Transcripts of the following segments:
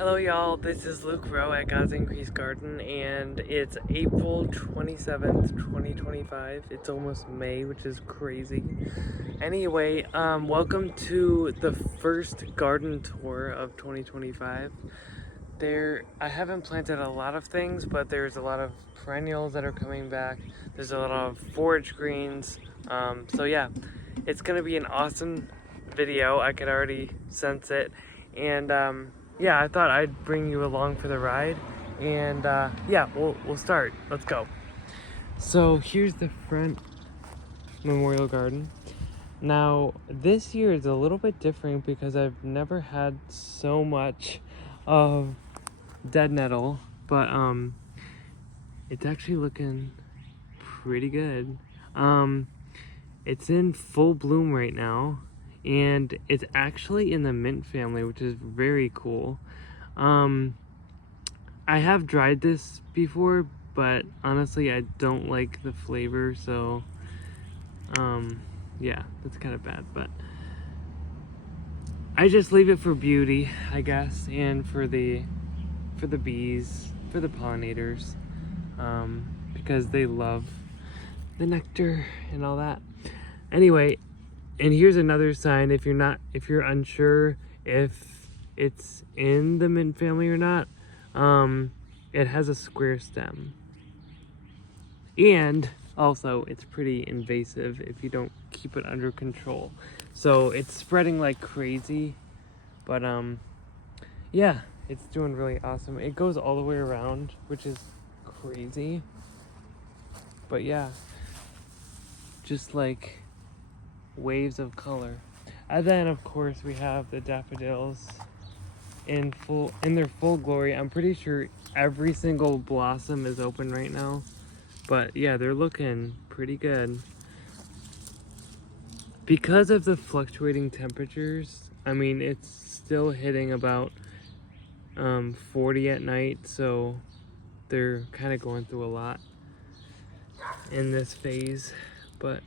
Hello y'all, this is Luke Rowe at God's Increased Garden and it's April 27th, 2025. It's almost May, which is crazy. Anyway, welcome to the first garden tour of 2025. I haven't planted a lot of things, but there's a lot of perennials that are coming back. There's a lot of forage greens. So yeah, it's gonna be an awesome video. I could already sense it. And yeah, I thought I'd bring you along for the ride. And yeah, we'll start. Let's go. So here's the front memorial garden. Now, this year is a little bit different because I've never had so much of dead nettle, but it's actually looking pretty good. It's in full bloom right now, and it's actually in the mint family, which is very cool. I have dried this before, but honestly I don't like the flavor, so yeah, that's kind of bad, but I just leave it for beauty, I guess, and for the bees, for the pollinators, because they love the nectar and all that. Anyway, and here's another sign if you're unsure if it's in the mint family or not. It has a square stem, and also it's pretty invasive if you don't keep it under control. So it's spreading like crazy, but yeah, it's doing really awesome. It goes all the way around, which is crazy. But yeah, just like waves of color. And then of course we have the daffodils in their full glory. I'm pretty sure every single blossom is open right now. But yeah, they're looking pretty good. Because of the fluctuating temperatures, I mean, it's still hitting about 40 at night, so they're kind of going through a lot in this phase. But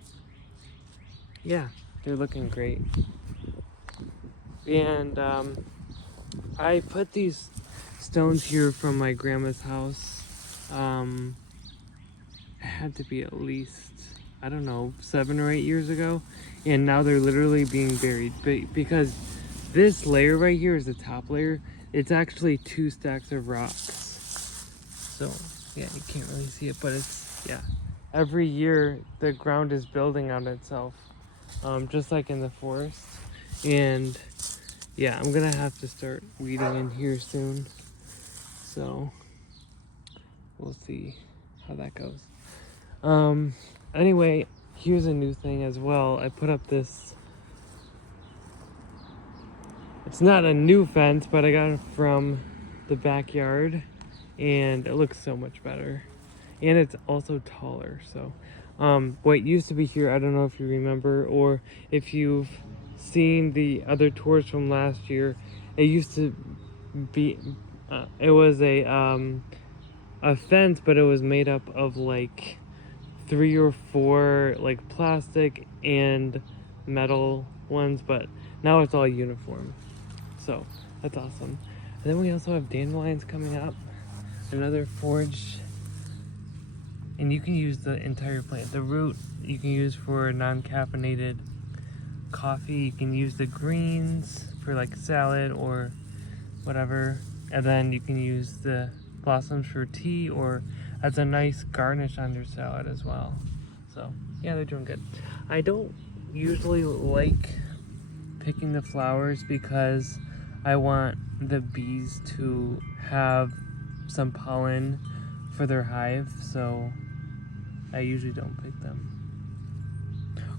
yeah, they're looking great. And I put these stones here from my grandma's house. It had to be at least, I don't know, 7 or 8 years ago, and now they're literally being buried because this layer right here is the top layer. It's actually 2 stacks of rocks. So yeah, you can't really see it, but it's, yeah, every year the ground is building on itself, just like in the forest. And yeah, I'm gonna have to start weeding in here soon, so we'll see how that goes. Anyway, here's a new thing as well. I put up this, it's not a new fence, but I got it from the backyard, and it looks so much better. And it's also taller, so what used to be here, I don't know if you remember, or if you've seen the other tours from last year, it used to be, it was a fence, but it was made up of like 3 or 4 like plastic and metal ones, but now it's all uniform, so that's awesome. And then we also have dandelions coming up, another forage, and you can use the entire plant. The root you can use for non-caffeinated coffee. You can use the greens for like salad or whatever, and then you can use the blossoms for tea or as a nice garnish on your salad as well. So yeah, they're doing good. I don't usually like picking the flowers because I want the bees to have some pollen for their hive, so I usually don't pick them.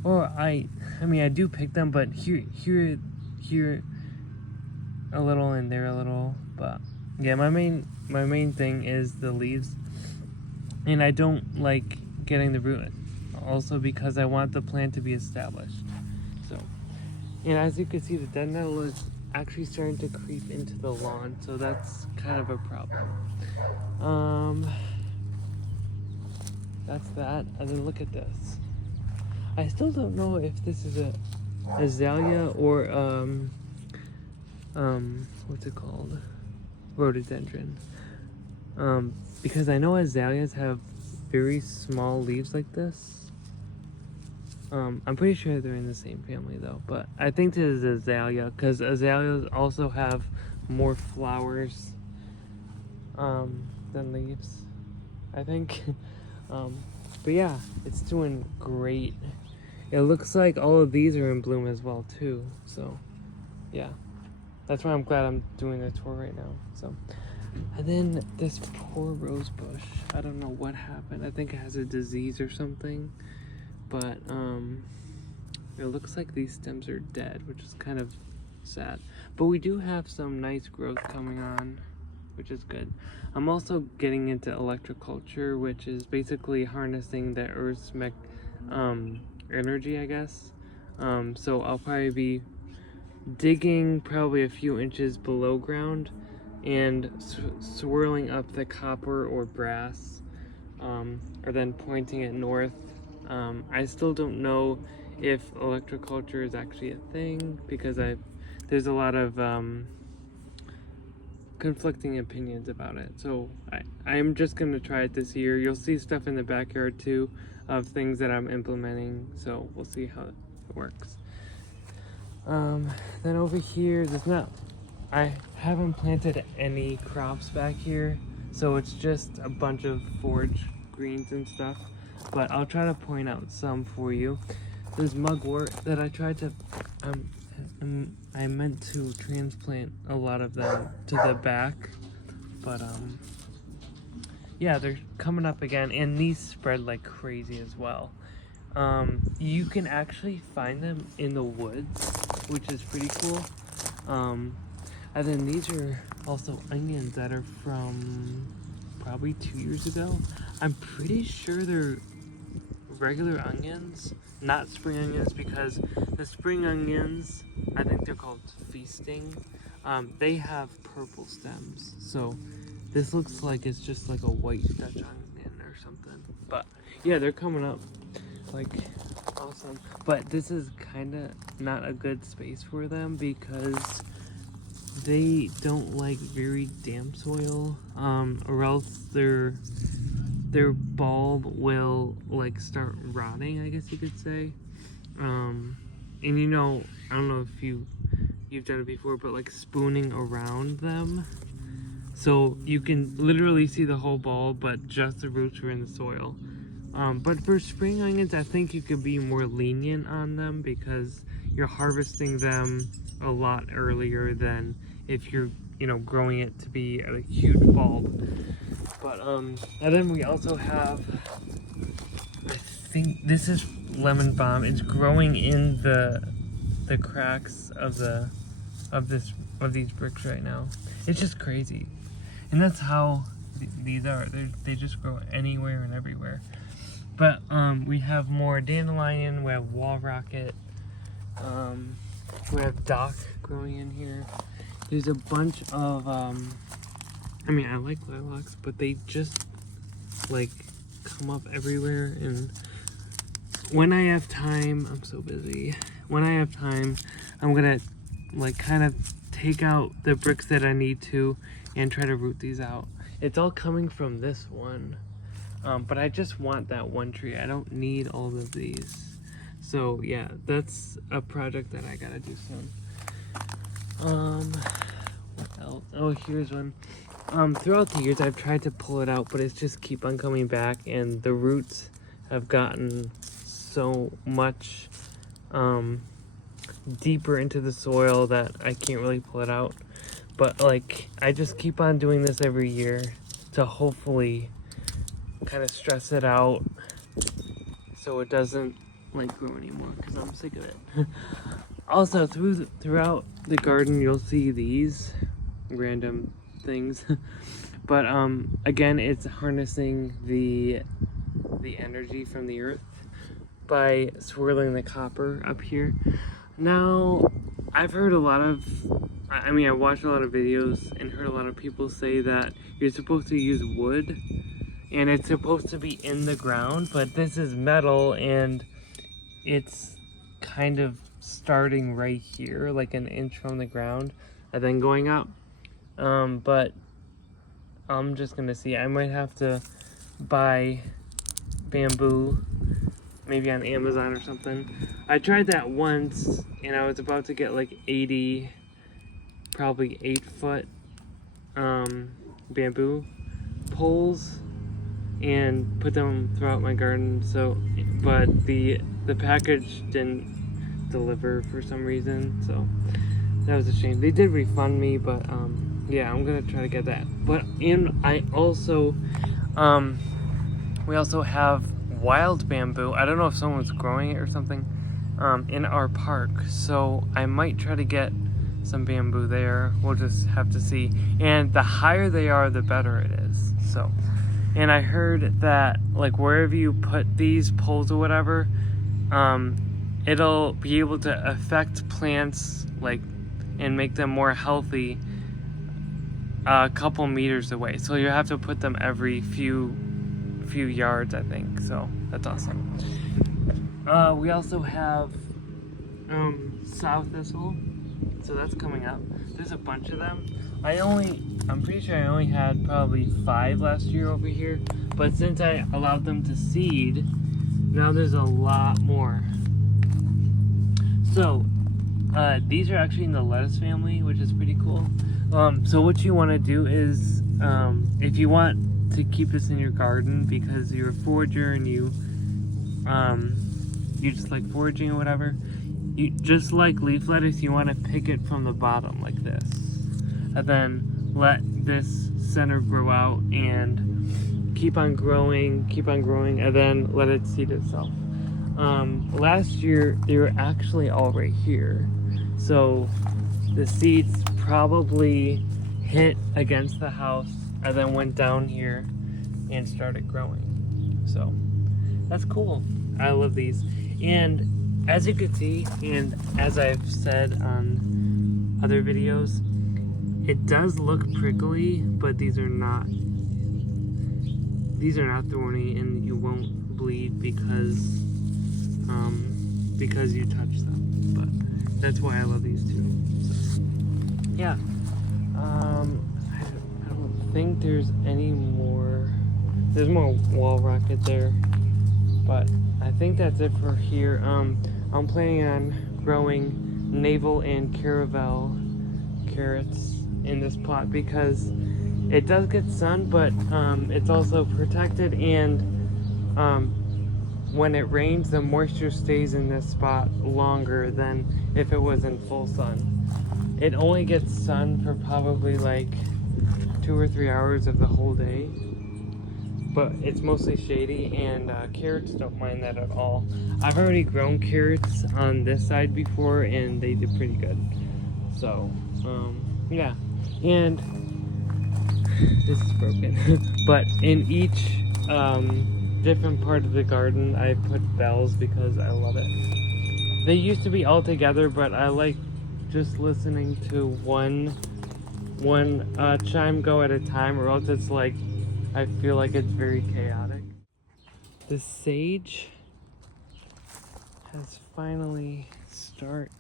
Or I mean I do pick them, but here a little and there a little. But yeah, my main thing is the leaves, and I don't like getting the root also because I want the plant to be established. So, and as you can see, the dead nettle is actually starting to creep into the lawn, so that's kind of a problem. That's that. And then look at this. I still don't know if this is a azalea or what's it called? rhododendron. Because I know azaleas have very small leaves like this. I'm pretty sure they're in the same family though, but I think this is azalea because azaleas also have more flowers than leaves, I think. But yeah, it's doing great. It looks like all of these are in bloom as well too, so yeah. That's why I'm glad I'm doing a tour right now. So, and then this poor rose bush, I don't know what happened. I think it has a disease or something, but it looks like these stems are dead, which is kind of sad. But we do have some nice growth coming on, which is good. I'm also getting into electroculture, which is basically harnessing the Earth's energy, I guess. So I'll probably be digging probably a few inches below ground and swirling up the copper or brass, or then pointing it north. I still don't know if electroculture is actually a thing because there's a lot of conflicting opinions about it. So I'm just gonna try it this year. You'll see stuff in the backyard too of things that I'm implementing. So we'll see how it works. Then over here, I haven't planted any crops back here, so it's just a bunch of forage greens and stuff, but I'll try to point out some for you. There's mugwort that I tried to, I meant to transplant a lot of them to the back, but yeah, they're coming up again, and these spread like crazy as well. You can actually find them in the woods, which is pretty cool. And then these are also onions that are from probably 2 years ago. I'm pretty sure they're regular onions, not spring onions, because the spring onions, I think they're called feasting. They have purple stems, so this looks like it's just like a white Dutch onion or something. But yeah, they're coming up like awesome. But this is kind of not a good space for them because they don't like very damp soil, or else their bulb will like start rotting, I guess you could say. And you know, I don't know if you've done it before, but like spooning around them, so you can literally see the whole bulb, but just the roots are in the soil. But for spring onions, I think you could be more lenient on them because you're harvesting them a lot earlier than if you're, growing it to be a huge bulb. But, and then we also have, I think this is lemon balm. It's growing in the cracks of these bricks right now. It's just crazy. And that's how these are. They just grow anywhere and everywhere. But we have more dandelion, we have wall rocket, we have dock growing in here. There's a bunch of, I like lilacs, but they just like come up everywhere. And when I have time, I'm so busy. When I have time, I'm gonna like kind of take out the bricks that I need to and try to root these out. It's all coming from this one. But I just want that one tree. I don't need all of these. So yeah, that's a project that I gotta do soon. What else? Oh, here's one. Throughout the years I've tried to pull it out, but it's just keep on coming back, and the roots have gotten so much deeper into the soil that I can't really pull it out. But like, I just keep on doing this every year to hopefully kind of stress it out so it doesn't like grow anymore, because I'm sick of it. Also, throughout the garden you'll see these random things. But again, it's harnessing the energy from the earth by swirling the copper up here. Now, I've heard a lot of, I watched a lot of videos and heard a lot of people say that you're supposed to use wood and it's supposed to be in the ground, but this is metal and it's kind of starting right here, like an inch from the ground, and then going up. But I'm just gonna see. I might have to buy bamboo, maybe on Amazon or something. I tried that once, and I was about to get like 80, probably 8-foot bamboo poles and put them throughout my garden. So, but the package didn't deliver for some reason, so that was a shame. They did refund me, but yeah, I'm gonna try to get that. But I also we also have wild bamboo. I don't know if someone's growing it or something in our park, so I might try to get some bamboo there. We'll just have to see. And the higher they are, the better it is. So, and I heard that like wherever you put these poles or whatever, it'll be able to affect plants like and make them more healthy a couple meters away. So you have to put them every few yards, I think. So that's awesome. We also have sow thistle, so that's coming up. There's a bunch of them. I'm pretty sure I only had probably 5 last year over here, but since I allowed them to seed, now there's a lot more. So these are actually in the lettuce family, which is pretty cool. So what you want to do is, if you want to keep this in your garden because you're a forager and you just like foraging or whatever, you just like leaf lettuce, you want to pick it from the bottom like this, and then let this center grow out and keep on growing, and then let it seed itself. Last year they were actually all right here, so the seeds probably hit against the house and then went down here and started growing. So that's cool. I love these. And as you can see, and as I've said on other videos, it does look prickly, but these are not thorny, and you won't bleed because you touch them. But that's why I love these too. So, yeah. I don't think there's any more. There's more wall rocket there, but I think that's it for here. I'm planning on growing navel and caravel carrots in this plot because it does get sun, but it's also protected, and when it rains, the moisture stays in this spot longer than if it was in full sun. It only gets sun for probably like 2 or 3 hours of the whole day, but it's mostly shady, and carrots don't mind that at all. I've already grown carrots on this side before, and they did pretty good. So, yeah. And this is broken. But in each different part of the garden, I put bells because I love it. They used to be all together, but I like just listening to one chime go at a time, or else it's like I feel like it's very chaotic. The sage has finally start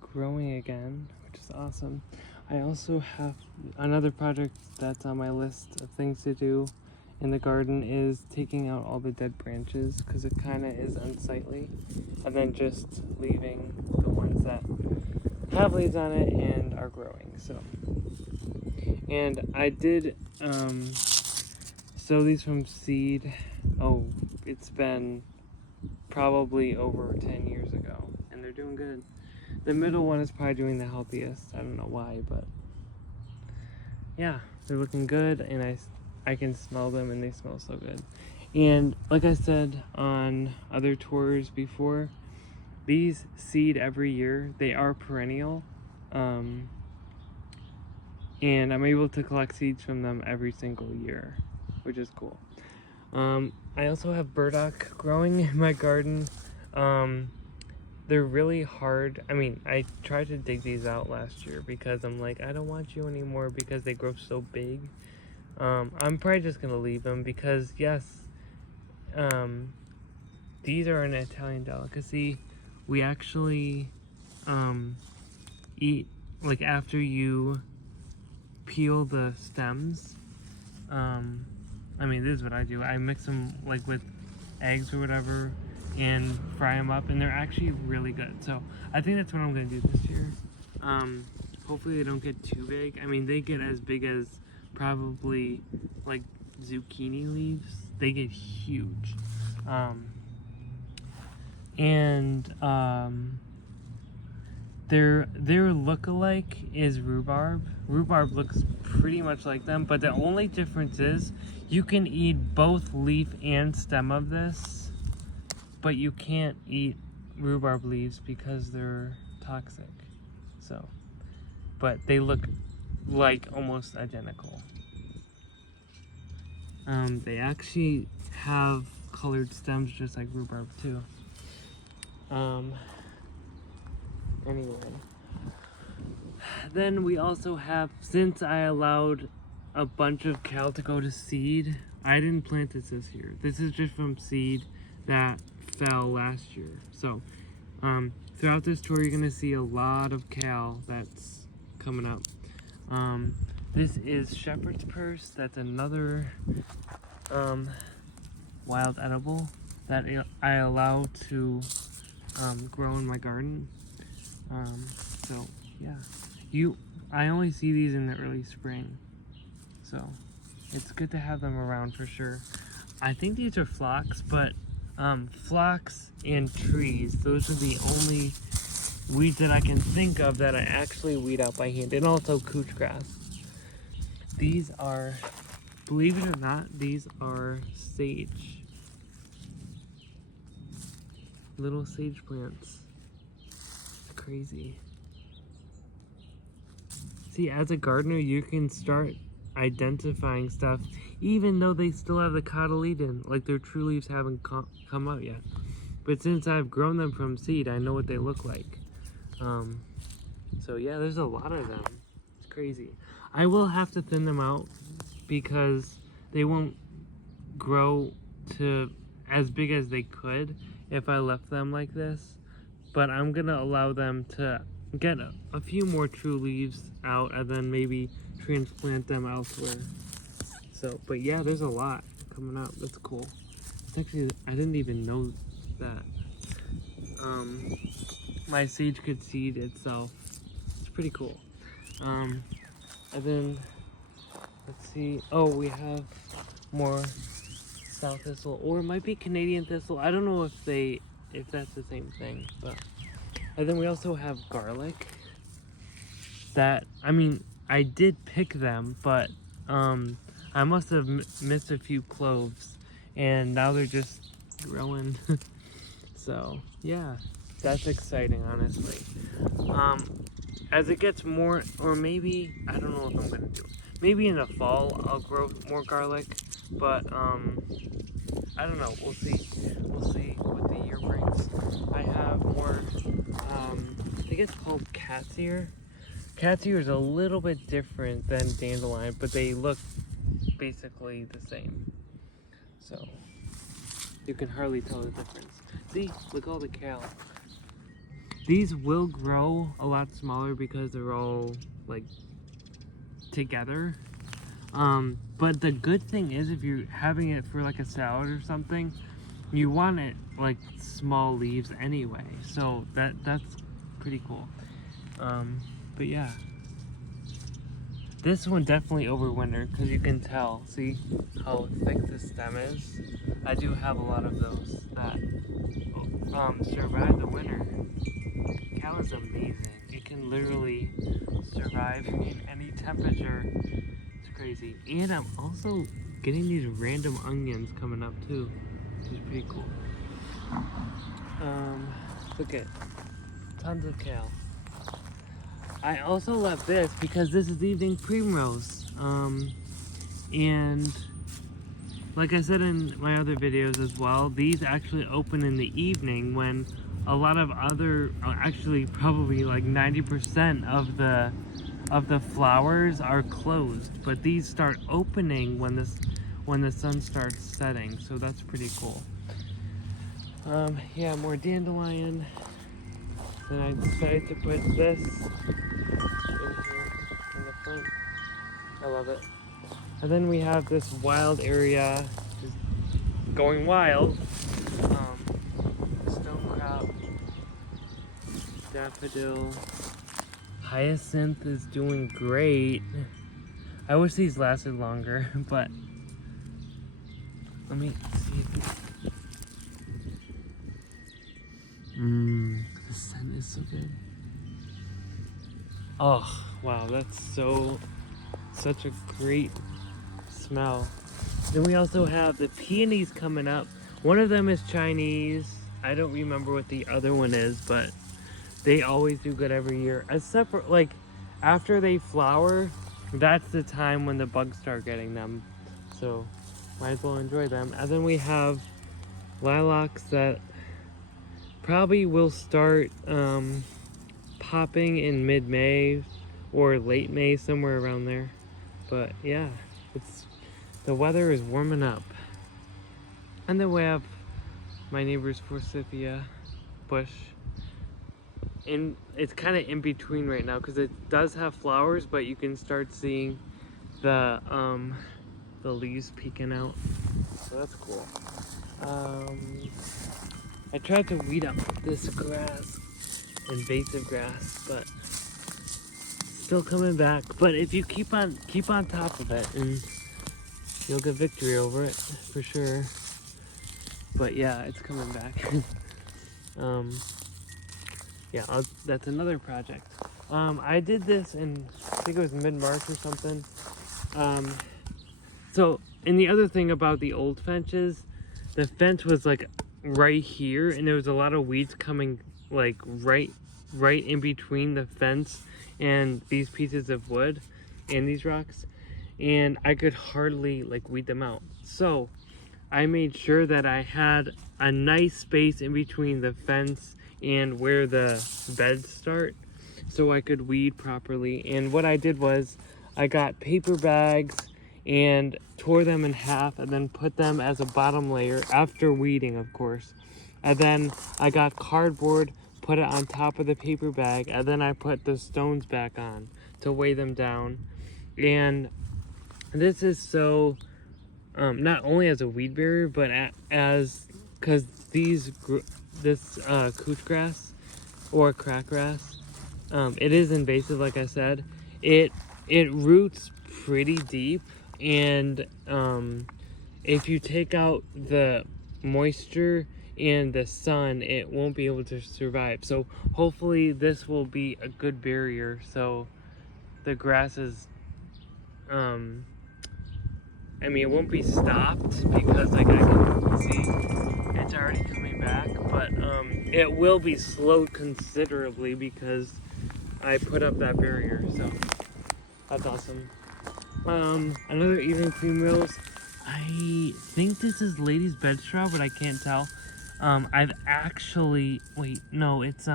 growing again, which is awesome. I also have another project that's on my list of things to do in the garden is taking out all the dead branches because it kind of is unsightly, and then just leaving the ones that have leaves on it and are growing. So, and I did sow these from seed. Oh, it's been probably over 10 years ago, and they're doing good. The middle one is probably doing the healthiest. I don't know why, but yeah, they're looking good, and I can smell them, and they smell so good. And like I said on other tours before, these seed every year. They are perennial, and I'm able to collect seeds from them every single year, which is cool. I also have burdock growing in my garden. They're really hard. I mean, I tried to dig these out last year because I'm like, I don't want you anymore because they grow so big. I'm probably just gonna leave them because yes, these are an Italian delicacy. We actually eat, like after you peel the stems. I mean, this is what I do. I mix them like with eggs or whatever and fry them up, and they're actually really good. So I think that's what I'm gonna do this year. Hopefully they don't get too big. I mean, they get as big as probably like zucchini leaves. They get huge. Their look-alike is rhubarb. Rhubarb looks pretty much like them, but the only difference is you can eat both leaf and stem of this, but you can't eat rhubarb leaves because they're toxic. So, but they look like almost identical. They actually have colored stems just like rhubarb too. Anyway, then we also have, since I allowed a bunch of kale to go to seed, I didn't plant this year. This is just from seed that fell last year. So throughout this tour, you're gonna see a lot of kale that's coming up. This is shepherd's purse. That's another wild edible that I allow to grow in my garden. So yeah, I only see these in the early spring, so it's good to have them around for sure. I think these are phlox, but phlox and trees, those are the only weeds that I can think of that I actually weed out by hand, and also couch grass. These are, believe it or not, these are sage. Little sage plants. It's crazy. See, as a gardener, you can start identifying stuff even though they still have the cotyledon, like their true leaves haven't come out yet. But since I've grown them from seed, I know what they look like. So yeah, there's a lot of them. It's crazy. I will have to thin them out because they won't grow to as big as they could if I left them like this. But I'm gonna allow them to get a few more true leaves out and then maybe transplant them elsewhere. So, but yeah, there's a lot coming up. That's cool. It's actually, I didn't even know that my sage could seed itself. It's pretty cool. And then let's see. Oh, we have more sow thistle, or it might be Canadian thistle. I don't know if that's the same thing. But and then we also have garlic. That, I mean, I did pick them, but I must have missed a few cloves, and now they're just growing. So yeah, that's exciting, honestly. As it gets more, or maybe, I don't know if I'm gonna do it. Maybe in the fall I'll grow more garlic, but I don't know. We'll see. We'll see what the year brings. I have more. I think it's called cat's ear. Cat's ear is a little bit different than dandelion, but they look basically the same. So you can hardly tell the difference. See, look all the kale. These will grow a lot smaller because they're all like together. But the good thing is, if you're having it for like a salad or something, you want it like small leaves anyway. So that's pretty cool. But yeah, this one definitely overwintered because you can tell. See how thick the stem is? I do have a lot of those that survive the winter. Kale is amazing. It can literally survive in any temperature. It's crazy. And I'm also getting these random onions coming up too, which is pretty cool. Look at tons of kale. I also love this because this is evening primrose. And like I said in my other videos as well, these actually open in the evening when a lot of other, actually probably like 90% of the flowers are closed, but these start opening when the sun starts setting, so that's pretty cool. Yeah, more dandelion. Then I decided to put this in here in the front. I love it. And then we have this wild area, just going wild. Stonecrop, daffodil, hyacinth is doing great. I wish these lasted longer, but let me see if the scent is so good. Oh, wow, that's such a great smell. Then we also have the peonies coming up. One of them is Chinese. I don't remember what the other one is, but they always do good every year. Except for, like, after they flower, that's the time when the bugs start getting them. So, might as well enjoy them. And then we have lilacs that probably will start popping in mid-May or late May, somewhere around there. But yeah, the weather is warming up. And then we have my neighbor's forsythia bush. And it's kind of in between right now because it does have flowers, but you can start seeing the leaves peeking out. So that's cool. I tried to weed up this grass, invasive grass, but still coming back. But if you keep on top of it, and you'll get victory over it for sure. But yeah, it's coming back. Yeah, that's another project. I did this in, I think it was mid-March or something. So, and the other thing about the old fences, the fence was like right here, and there was a lot of weeds coming like right in between the fence and these pieces of wood and these rocks, and I could hardly like weed them out. So I made sure that I had a nice space in between the fence and where the beds start so I could weed properly. And what I did was I got paper bags and tore them in half and then put them as a bottom layer after weeding, of course. And then I got cardboard, put it on top of the paper bag, and then I put the stones back on to weigh them down. And this is so not only as a weed barrier, but as because this couch grass or crackgrass, it is invasive, like I said. It roots pretty deep, and if you take out the moisture and the sun, it won't be able to survive. So hopefully this will be a good barrier, so the grass is I mean, it won't be stopped because, like, I can see it's already coming back, but it will be slowed considerably because I put up that barrier, so that's awesome. Another evening primrose. I think this is lady's bedstraw, but I can't tell. I've actually, wait, no, it's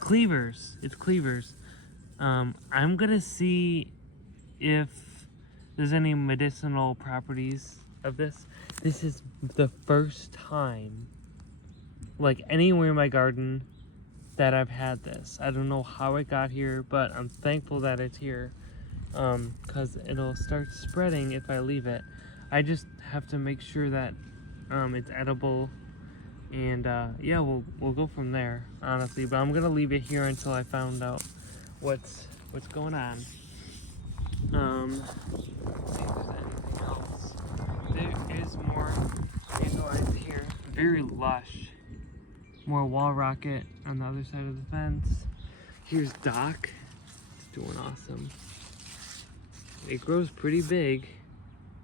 cleavers. It's cleavers. I'm gonna see if there's any medicinal properties of this. This is the first time, like, anywhere in my garden that I've had this. I don't know how it got here, but I'm thankful that it's here, because it'll start spreading if I leave it. I just have to make sure that it's edible, and yeah, we'll go from there, honestly. But I'm gonna leave it here until I found out what's going on. Let's see if there's anything else. There is more dandelions here. Very lush. More wall rocket on the other side of the fence. Here's Doc. It's doing awesome. It grows pretty big.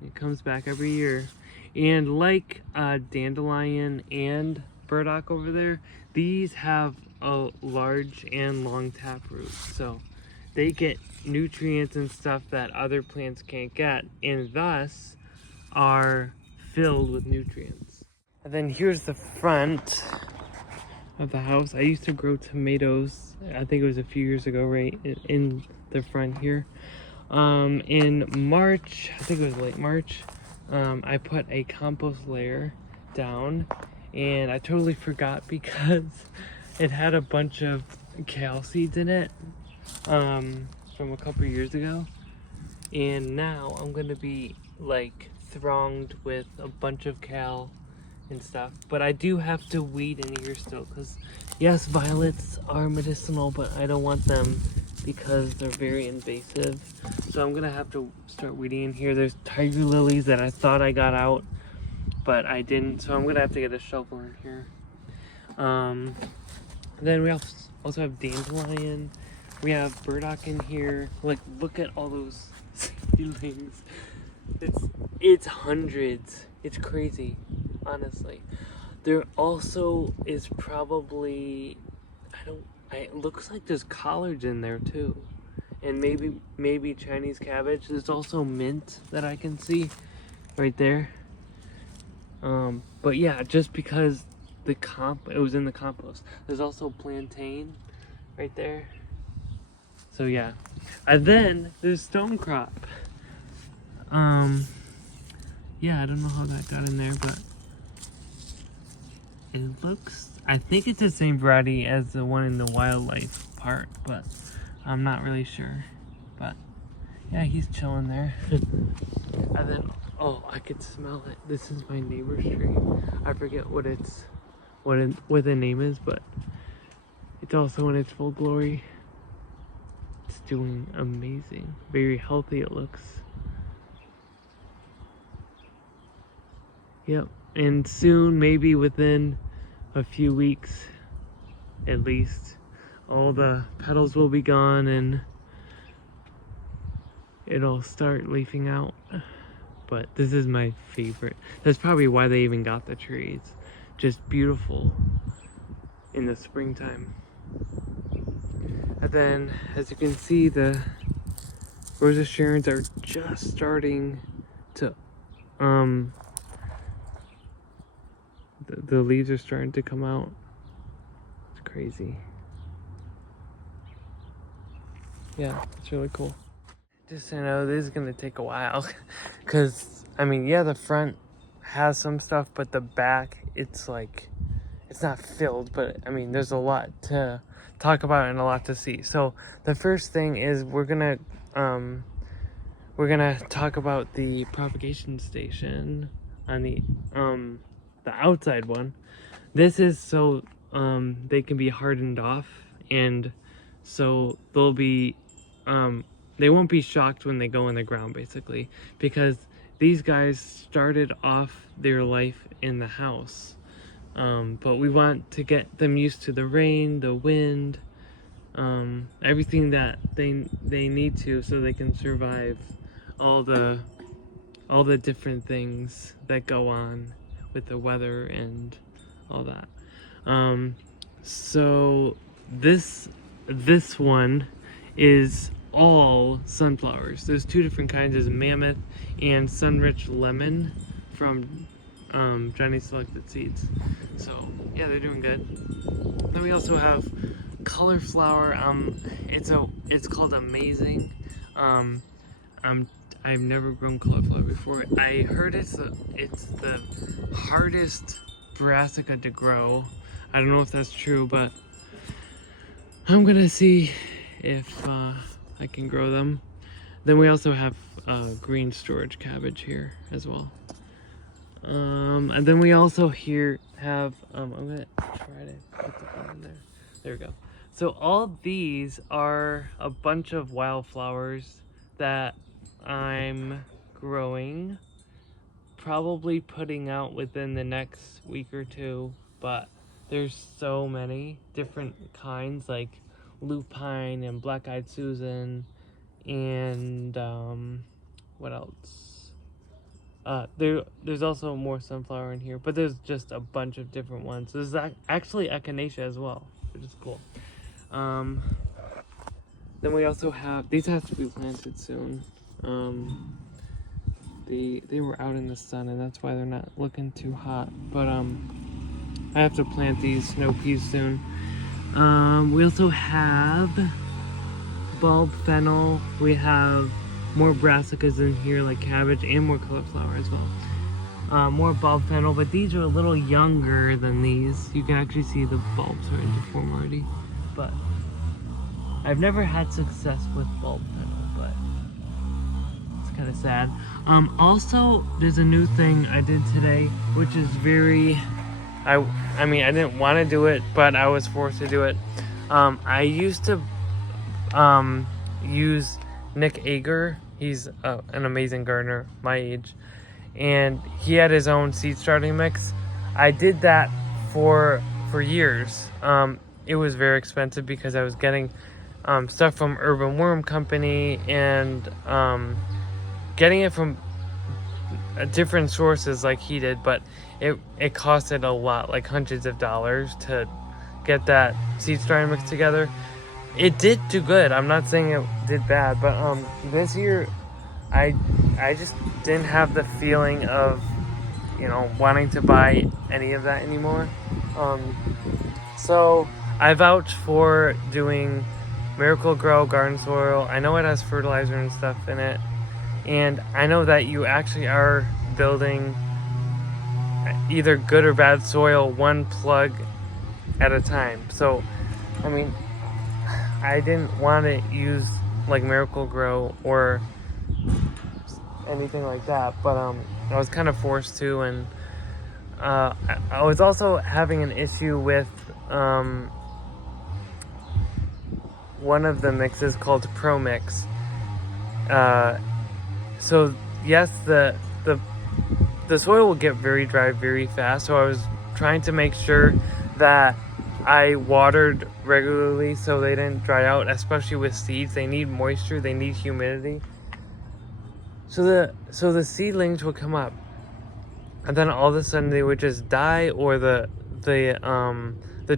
It comes back every year. And like dandelion and burdock over there, these have a large and long taproot. So they get nutrients and stuff that other plants can't get, and thus are filled with nutrients. And then here's the front of the house. I used to grow tomatoes, I think it was a few years ago, right in the front here. In March, I think it was late March, I put a compost layer down, and I totally forgot because it had a bunch of kale seeds in it from a couple years ago, And now I'm gonna be like thronged with a bunch of kale and stuff. But I do have to weed in here still, because yes, violets are medicinal, but I don't want them because they're very invasive. So I'm gonna have to start weeding in here. There's tiger lilies that I thought I got out, but I didn't. So I'm gonna have to get a shovel in here. Then we also have dandelion. We have burdock in here. Like, look at all those seedlings. It's hundreds. It's crazy, honestly. There also is probably, it looks like there's collards in there too. And maybe Chinese cabbage. There's also mint that I can see right there. But yeah, just because it was in the compost. There's also plantain right there. So yeah. And then there's stonecrop. Yeah, I don't know how that got in there, but it looks, I think it's the same variety as the one in the wildlife part, but I'm not really sure. But yeah, he's chilling there. And then, oh, I could smell it. This is my neighbor's tree. I forget what the name is, but it's also in its full glory. It's doing amazing. Very healthy it looks. Yep, and soon, maybe within a few weeks at least, all the petals will be gone and it'll start leafing out. But this is my favorite. That's probably why they even got the tree. It's just beautiful in the springtime. And then, as you can see, the Roses Sharons are just starting to, the leaves are starting to come out. It's crazy. Yeah, it's really cool. Just so you know, this is gonna take a while. Cause, I mean, yeah, the front has some stuff, but the back, it's like, it's not filled, but I mean, there's a lot to talk about and a lot to see. So the first thing is we're gonna talk about the propagation station on the outside one. This is so they can be hardened off, and so they'll be they won't be shocked when they go in the ground, basically, because these guys started off their life in the house. But we want to get them used to the rain, the wind, everything that they need to, so they can survive all the different things that go on with the weather and all that. So this one is all sunflowers. There's two different kinds. There's Mammoth and Sunrich Lemon from Johnny Selected Seeds. So yeah, they're doing good. Then we also have Color Flower. It's called Amazing. I've never grown cauliflower before. I heard it's the hardest brassica to grow. I don't know if that's true, but I'm gonna see if I can grow them. Then we also have green storage cabbage here as well. And then we also here have, I'm gonna try to put the phone in there. There we go. So all these are a bunch of wildflowers that I'm growing, probably putting out within the next week or two, but there's so many different kinds, like lupine and black-eyed Susan, and what else? There's also more sunflower in here, but there's just a bunch of different ones. There's actually echinacea as well, which is cool. Then we also have, these have to be planted soon. They were out in the sun, and that's why they're not looking too hot. But I have to plant these snow peas soon. We also have bulb fennel. We have more brassicas in here, like cabbage, and more cauliflower as well. More bulb fennel, but these are a little younger than these. You can actually see the bulbs are in form already. But I've never had success with bulb fennel, but kind of sad. Also, there's a new thing I did today, which is very, I mean, I didn't want to do it, but I was forced to do it. I used to use Nick Ager. He's an amazing gardener, my age, and he had his own seed starting mix. I did that for years. It was very expensive because I was getting stuff from Urban Worm Company and getting it from different sources like he did, but it costed a lot, like hundreds of dollars to get that seed starting mix together. It did do good. I'm not saying it did bad, but this year I just didn't have the feeling of, you know, wanting to buy any of that anymore. So I vouch for doing Miracle-Gro garden soil. I know it has fertilizer and stuff in it, and I know that you actually are building either good or bad soil one plug at a time. So, I mean, I didn't want to use like Miracle-Gro or anything like that, but I was kind of forced to, and I was also having an issue with one of the mixes called Pro Mix. So yes, the soil will get very dry very fast, so I was trying to make sure that I watered regularly so they didn't dry out, especially with seeds. They need moisture, they need humidity. So the seedlings would come up, and then all of a sudden they would just die, or the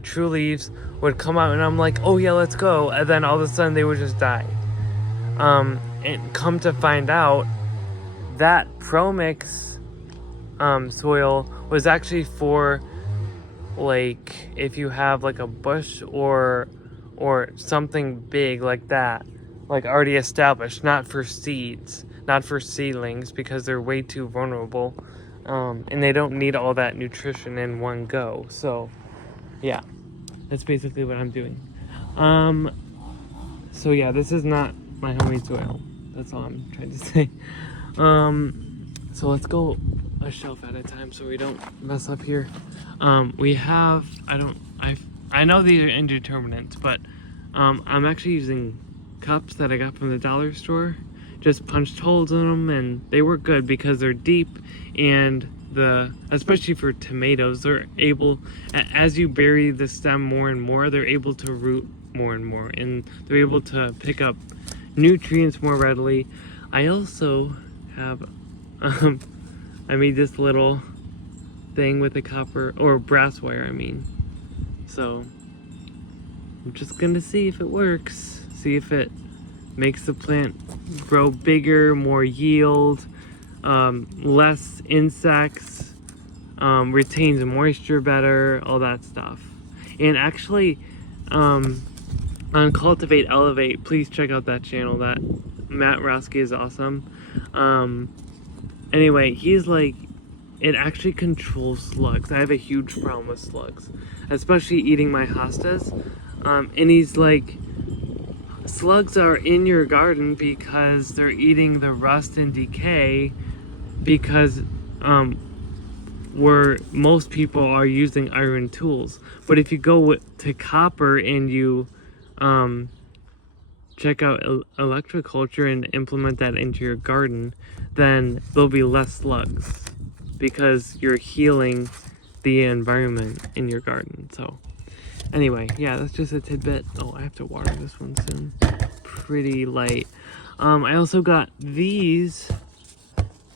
true leaves would come out, and I'm like, oh yeah, let's go, and then all of a sudden they would just die. And come to find out, that Pro Mix soil was actually for, like, if you have like a bush or something big like that, like already established, not for seeds, not for seedlings, because they're way too vulnerable, and they don't need all that nutrition in one go. So yeah, that's basically what I'm doing. So yeah, this is not my homemade soil. That's all I'm trying to say. So let's go a shelf at a time so we don't mess up here. We have, I know these are indeterminate, but I'm actually using cups that I got from the dollar store. Just punched holes in them, and they work good because they're deep, and especially for tomatoes, they're able, as you bury the stem more and more, they're able to root more and more, and they're able to pick up nutrients more readily. I also have I made this little thing with a copper or brass wire, I mean. So I'm just gonna see if it works, see if it makes the plant grow bigger, more yield, less insects, retains moisture better, all that stuff. And actually, on Cultivate Elevate, please check out that channel. That Matt Roski is awesome. Anyway, he's like, it actually controls slugs. I have a huge problem with slugs, especially eating my hostas. And he's like, slugs are in your garden because they're eating the rust and decay, because where most people are using iron tools. But if you go to copper and you check out electroculture and implement that into your garden, then there'll be less slugs because you're healing the environment in your garden. So anyway, yeah, that's just a tidbit. Oh, I have to water this one soon. Pretty light. I also got these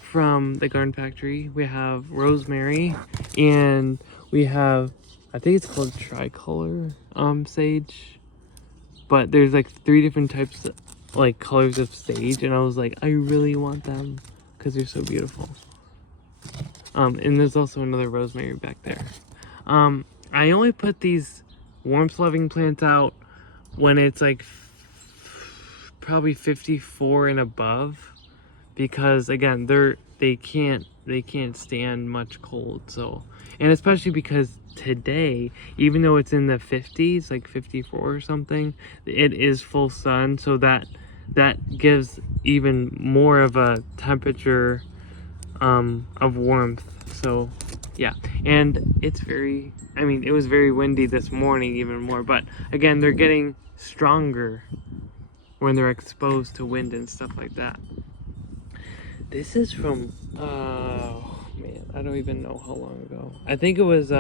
from the Garden Factory. We have rosemary, and we have, I think it's called tricolor sage, but there's like 3 different types of, like, colors of sage, and I was like, I really want them because they're so beautiful. And there's also another rosemary back there. I only put these warmth loving plants out when it's like probably 54 and above, because again, they can't stand much cold. So, and especially because today, even though it's in the 50s, like 54 or something, it is full sun, so that that gives even more of a temperature of warmth. So yeah, and it's very, I mean, it was very windy this morning even more, but again, they're getting stronger when they're exposed to wind and stuff like that. This is from, man, I don't even know how long ago. I think it was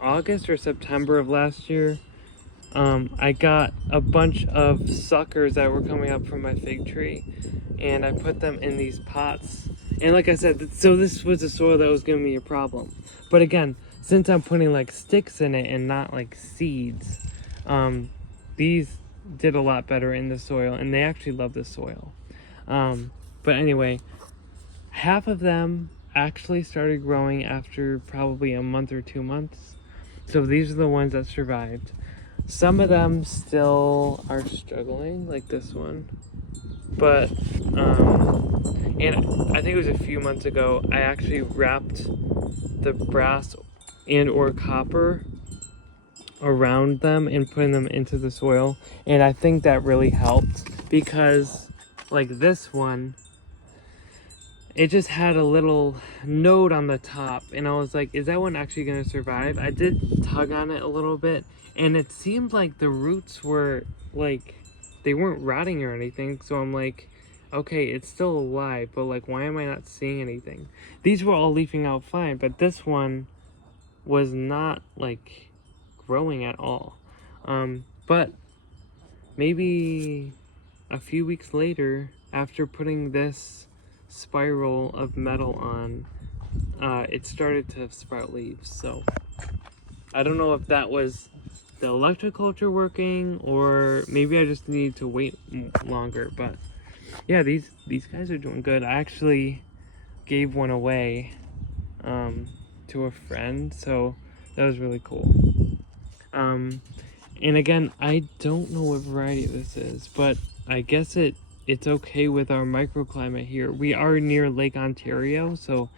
August or September of last year. I got a bunch of suckers that were coming up from my fig tree, and I put them in these pots. And like I said, so this was the soil that was giving me a problem. But again, since I'm putting like sticks in it and not like seeds, these did a lot better in the soil, and they actually love the soil. But anyway, half of them actually started growing after probably a month or 2 months. So these are the ones that survived. Some of them still are struggling, like this one. But, and I think it was a few months ago, I actually wrapped the brass and or copper around them and putting them into the soil. And I think that really helped, because like this one, it just had a little node on the top, and I was like, is that one actually going to survive? I did tug on it a little bit, and it seemed like the roots were like, they weren't rotting or anything. So I'm like, okay, it's still alive, but like, why am I not seeing anything? These were all leafing out fine, but this one was not like growing at all. But maybe a few weeks later, after putting this spiral of metal on, it started to sprout leaves. So I don't know if that was the electroculture working, or maybe I just need to wait longer. But yeah, these guys are doing good. I actually gave one away to a friend, so that was really cool. And again, I don't know what variety this is, but I guess it's okay with our microclimate here. We are near Lake Ontario, so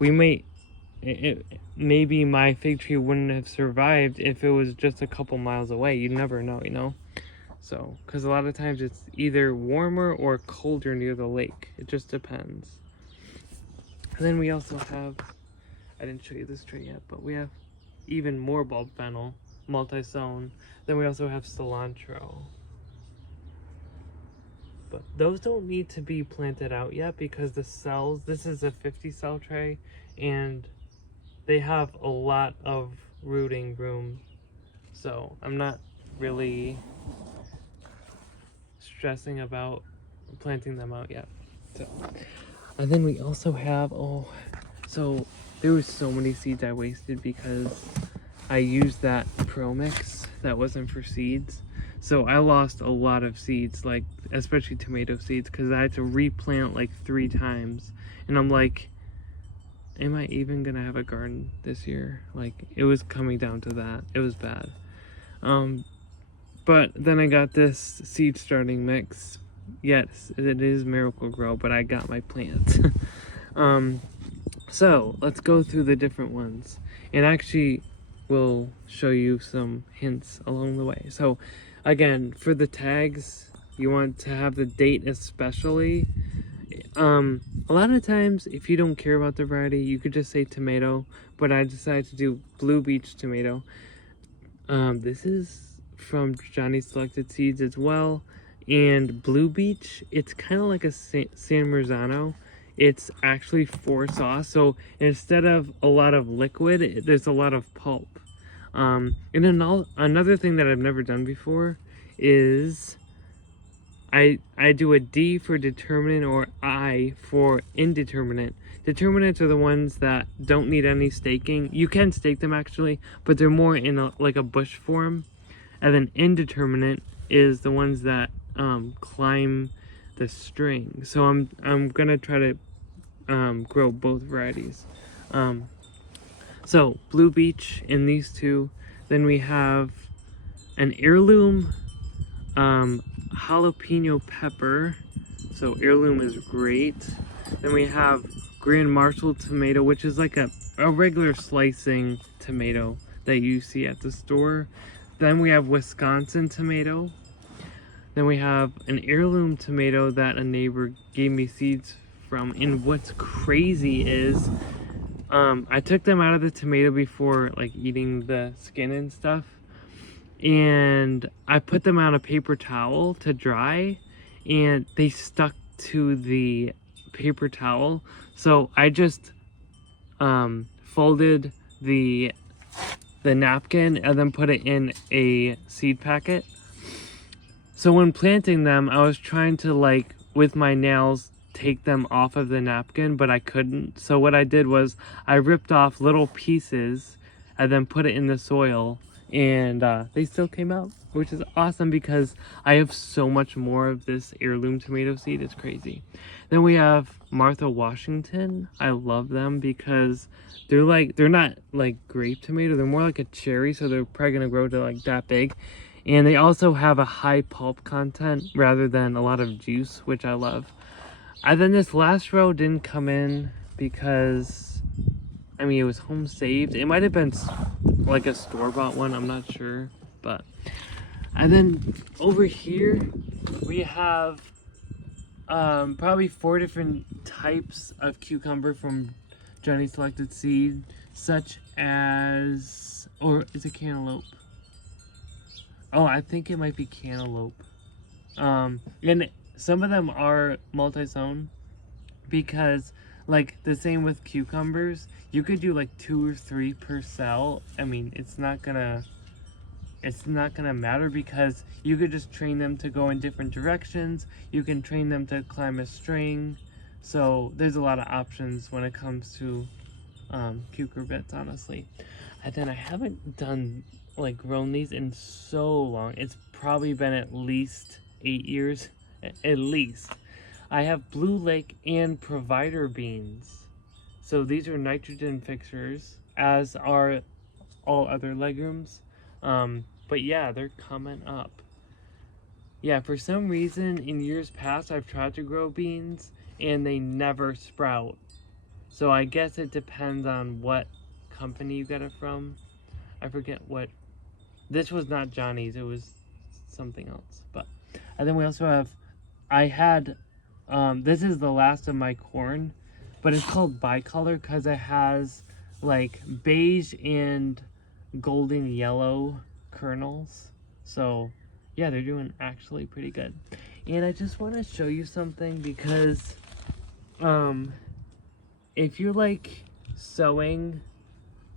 we maybe my fig tree wouldn't have survived if it was just a couple miles away. You never know, you know? So, because a lot of times it's either warmer or colder near the lake. It just depends. And then we also have, I didn't show you this tree yet, but we have even more bulb fennel, multi-sown. Then we also have cilantro. But those don't need to be planted out yet, because the cells, this is a 50 cell tray, and they have a lot of rooting room. So I'm not really stressing about planting them out yet. So, and then we also have, so there was so many seeds I wasted because I used that Pro Mix that wasn't for seeds. So I lost a lot of seeds, like especially tomato seeds, because I had to replant like 3 times. And I'm like, am I even gonna have a garden this year? Like, it was coming down to that. It was bad. But then I got this seed starting mix. Yes, it is Miracle-Gro, but I got my plants. So let's go through the different ones, and actually we'll show you some hints along the way. So again, for the tags, you want to have the date especially. A lot of times, if you don't care about the variety, you could just say tomato, but I decided to do Blue Beach tomato. This is from Johnny Selected Seeds as well. And Blue Beach, it's kind of like a San Marzano. It's actually for sauce, so instead of a lot of liquid, there's a lot of pulp. And then another thing that I've never done before is I do a D for determinate or I for indeterminate. Determinants are the ones that don't need any staking. You can stake them actually, but they're more in like a bush form. And then indeterminate is the ones that climb the string. So I'm gonna try to grow both varieties. So Blue Beach in these two. Then we have an heirloom jalapeno pepper. So heirloom is great. Then we have Grand Marshal tomato, which is like a regular slicing tomato that you see at the store. Then we have Wisconsin tomato. Then we have an heirloom tomato that a neighbor gave me seeds from. And what's crazy is I took them out of the tomato before like eating the skin and stuff. And I put them on a paper towel to dry, and they stuck to the paper towel. So I just folded the napkin and then put it in a seed packet. So when planting them, I was trying to, like, with my nails, take them off of the napkin, but I couldn't. So what I did was I ripped off little pieces and then put it in the soil, and they still came out, which is awesome because I have so much more of this heirloom tomato seed. It's crazy. Then we have Martha Washington. I love them because they're not like grape tomato, they're more like a cherry, so they're probably gonna grow to like that big. And they also have a high pulp content rather than a lot of juice, which I love. And then this last row didn't come in because, I mean, it was home saved. It might have been like a store-bought one, I'm not sure. But, and then over here we have probably 4 different types of cucumber from Johnny Selected Seed, such as, or is it cantaloupe? Oh, I think it might be cantaloupe. And some of them are multi-sown because, like, the same with cucumbers, you could do like 2 or 3 per cell. I mean, it's not gonna matter because you could just train them to go in different directions. You can train them to climb a string. So there's a lot of options when it comes to cucumber bits, honestly. And then I haven't grown these in so long. It's probably been at least 8 years, at least. I have Blue Lake and Provider beans. So these are nitrogen fixers, as are all other legumes. But yeah, they're coming up. Yeah, for some reason in years past I've tried to grow beans and they never sprout. So I guess it depends on what company you get it from. I forget what. This was not Johnny's, it was something else. But, and then we also have, this is the last of my corn, but it's called bicolor because it has like beige and golden yellow kernels. So yeah, they're doing actually pretty good. And I just want to show you something because if you're like sowing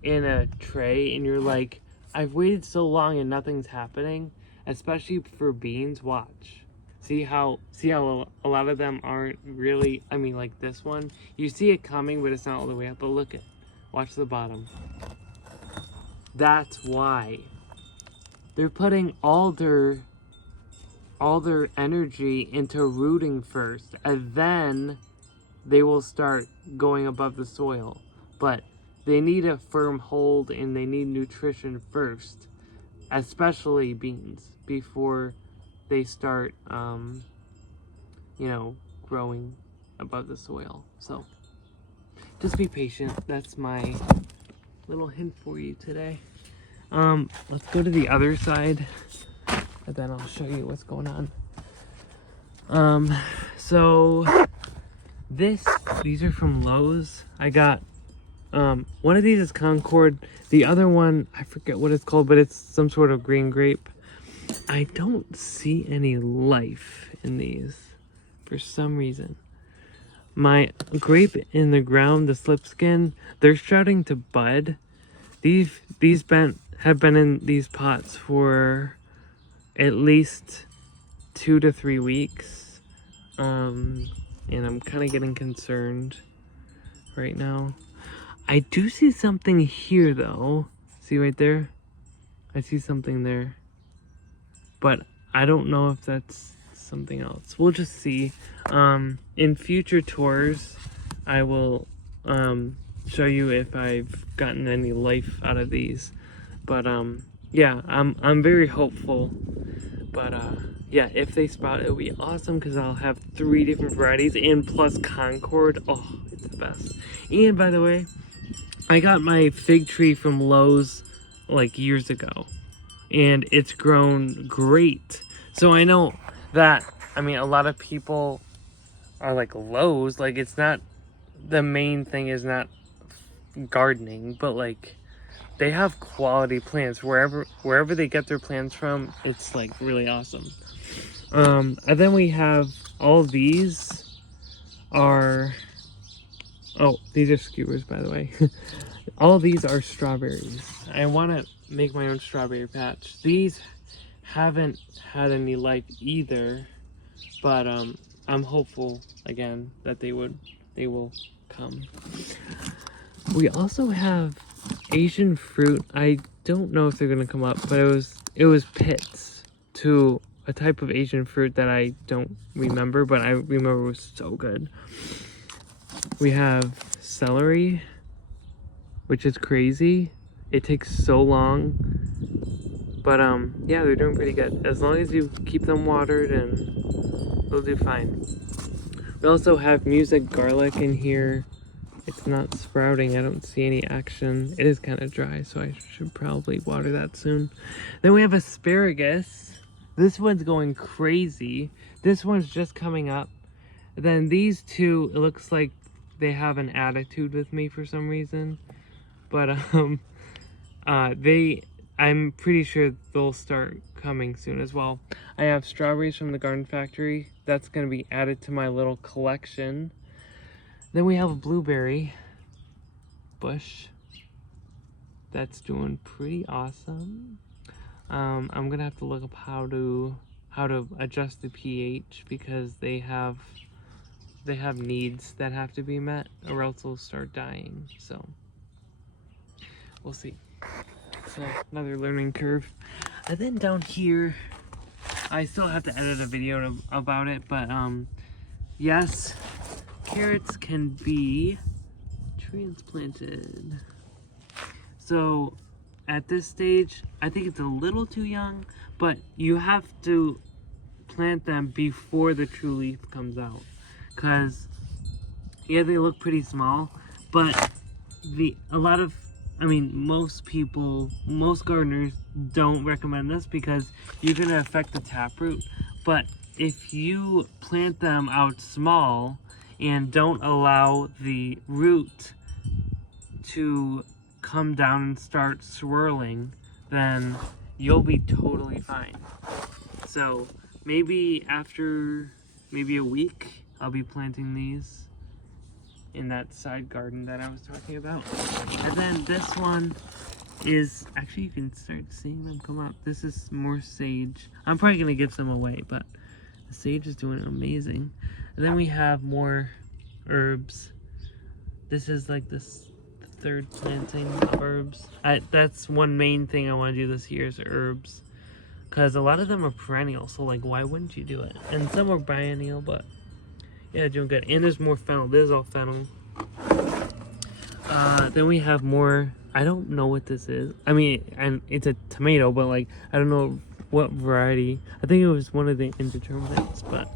in a tray and you're like, I've waited so long and nothing's happening, especially for beans, watch. See how a lot of them aren't really, I mean, like this one, you see it coming but it's not all the way up, but look at, watch the bottom. That's why. They're putting all their energy into rooting first, and then they will start going above the soil. But they need a firm hold and they need nutrition first, especially beans, before they start, growing above the soil. So just be patient. That's my little hint for you today. Let's go to the other side and then I'll show you what's going on. So these are from Lowe's. I got one of these is Concord. The other one, I forget what it's called, but it's some sort of green grape. I don't see any life in these for some reason. My grape in the ground, the slipskin, they're starting to bud. These have been in these pots for at least 2 to 3 weeks. And I'm kind of getting concerned right now. I do see something here though. See right there? I see something there. But I don't know if that's something else. We'll just see. In future tours, I will show you if I've gotten any life out of these. But yeah, I'm very hopeful. But yeah, if they sprout, it'll be awesome because I'll have 3 different varieties and plus Concord. Oh, it's the best. And by the way, I got my fig tree from Lowe's like years ago, and it's grown great. So I know that, I mean, a lot of people are like Lowe's, like it's not, the main thing is not gardening, but like they have quality plants wherever they get their plants from. It's like really awesome. And then we have all these are, oh, these are skewers, by the way. All these are strawberries. I want to make my own strawberry patch. These haven't had any life either, but I'm hopeful again that they will come. We also have Asian fruit. I don't know if they're gonna come up, but it was pits to a type of Asian fruit that I don't remember, but I remember it was so good. We have celery, which is crazy. It takes so long, but yeah, they're doing pretty good. As long as you keep them watered, and they'll do fine. We also have music garlic in here. It's not sprouting. I don't see any action. It is kind of dry, so I should probably water that soon. Then we have asparagus. This one's going crazy. This one's just coming up. Then these two, it looks like they have an attitude with me for some reason. But I'm pretty sure they'll start coming soon as well. I have strawberries from the Garden Factory. That's going to be added to my little collection. Then we have a blueberry bush. That's doing pretty awesome. I'm gonna have to look up how to adjust the pH, because they have needs that have to be met, or else they'll start dying. So we'll see. So another learning curve. And then down here, I still have to edit a video about it, but yes, carrots can be transplanted. So at this stage, I think it's a little too young, but you have to plant them before the true leaf comes out. Cause yeah, they look pretty small, but most gardeners don't recommend this because you're gonna affect the taproot. But if you plant them out small and don't allow the root to come down and start swirling, then you'll be totally fine. So maybe after a week, I'll be planting these in that side garden that I was talking about. And then this one is, actually you can start seeing them come up. This is more sage. I'm probably gonna give some away, but the sage is doing amazing. And then we have more herbs. This is like this third planting of herbs. That's one main thing I want to do this year is herbs, because a lot of them are perennial, so like why wouldn't you do it? And some are biennial, but yeah, doing good. And there's more fennel. This is all fennel. Then we have more, I don't know what this is. I mean, and it's a tomato, but like I don't know what variety. I think it was one of the indeterminates. But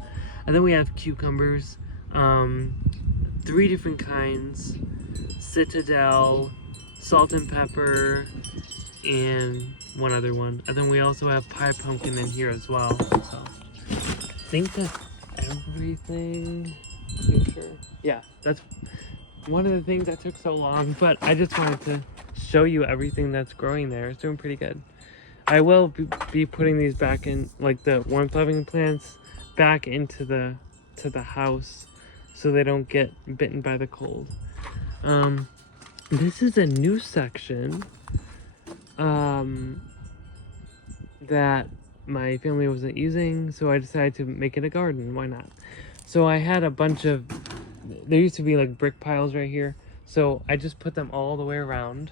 and then we have cucumbers, 3 different kinds: Citadel, salt and pepper, and one other one. And then we also have pie pumpkin in here as well. So I think that's everything. Pretty sure. Yeah, that's one of the things that took so long, but I just wanted to show you everything that's growing there. It's doing pretty good. I will be putting these back in, like the warmth loving plants, back into the house so they don't get bitten by the cold. This is a new section that my family wasn't using, so I decided to make it a garden. Why not? So I had a bunch of, there used to be like brick piles right here, so I just put them all the way around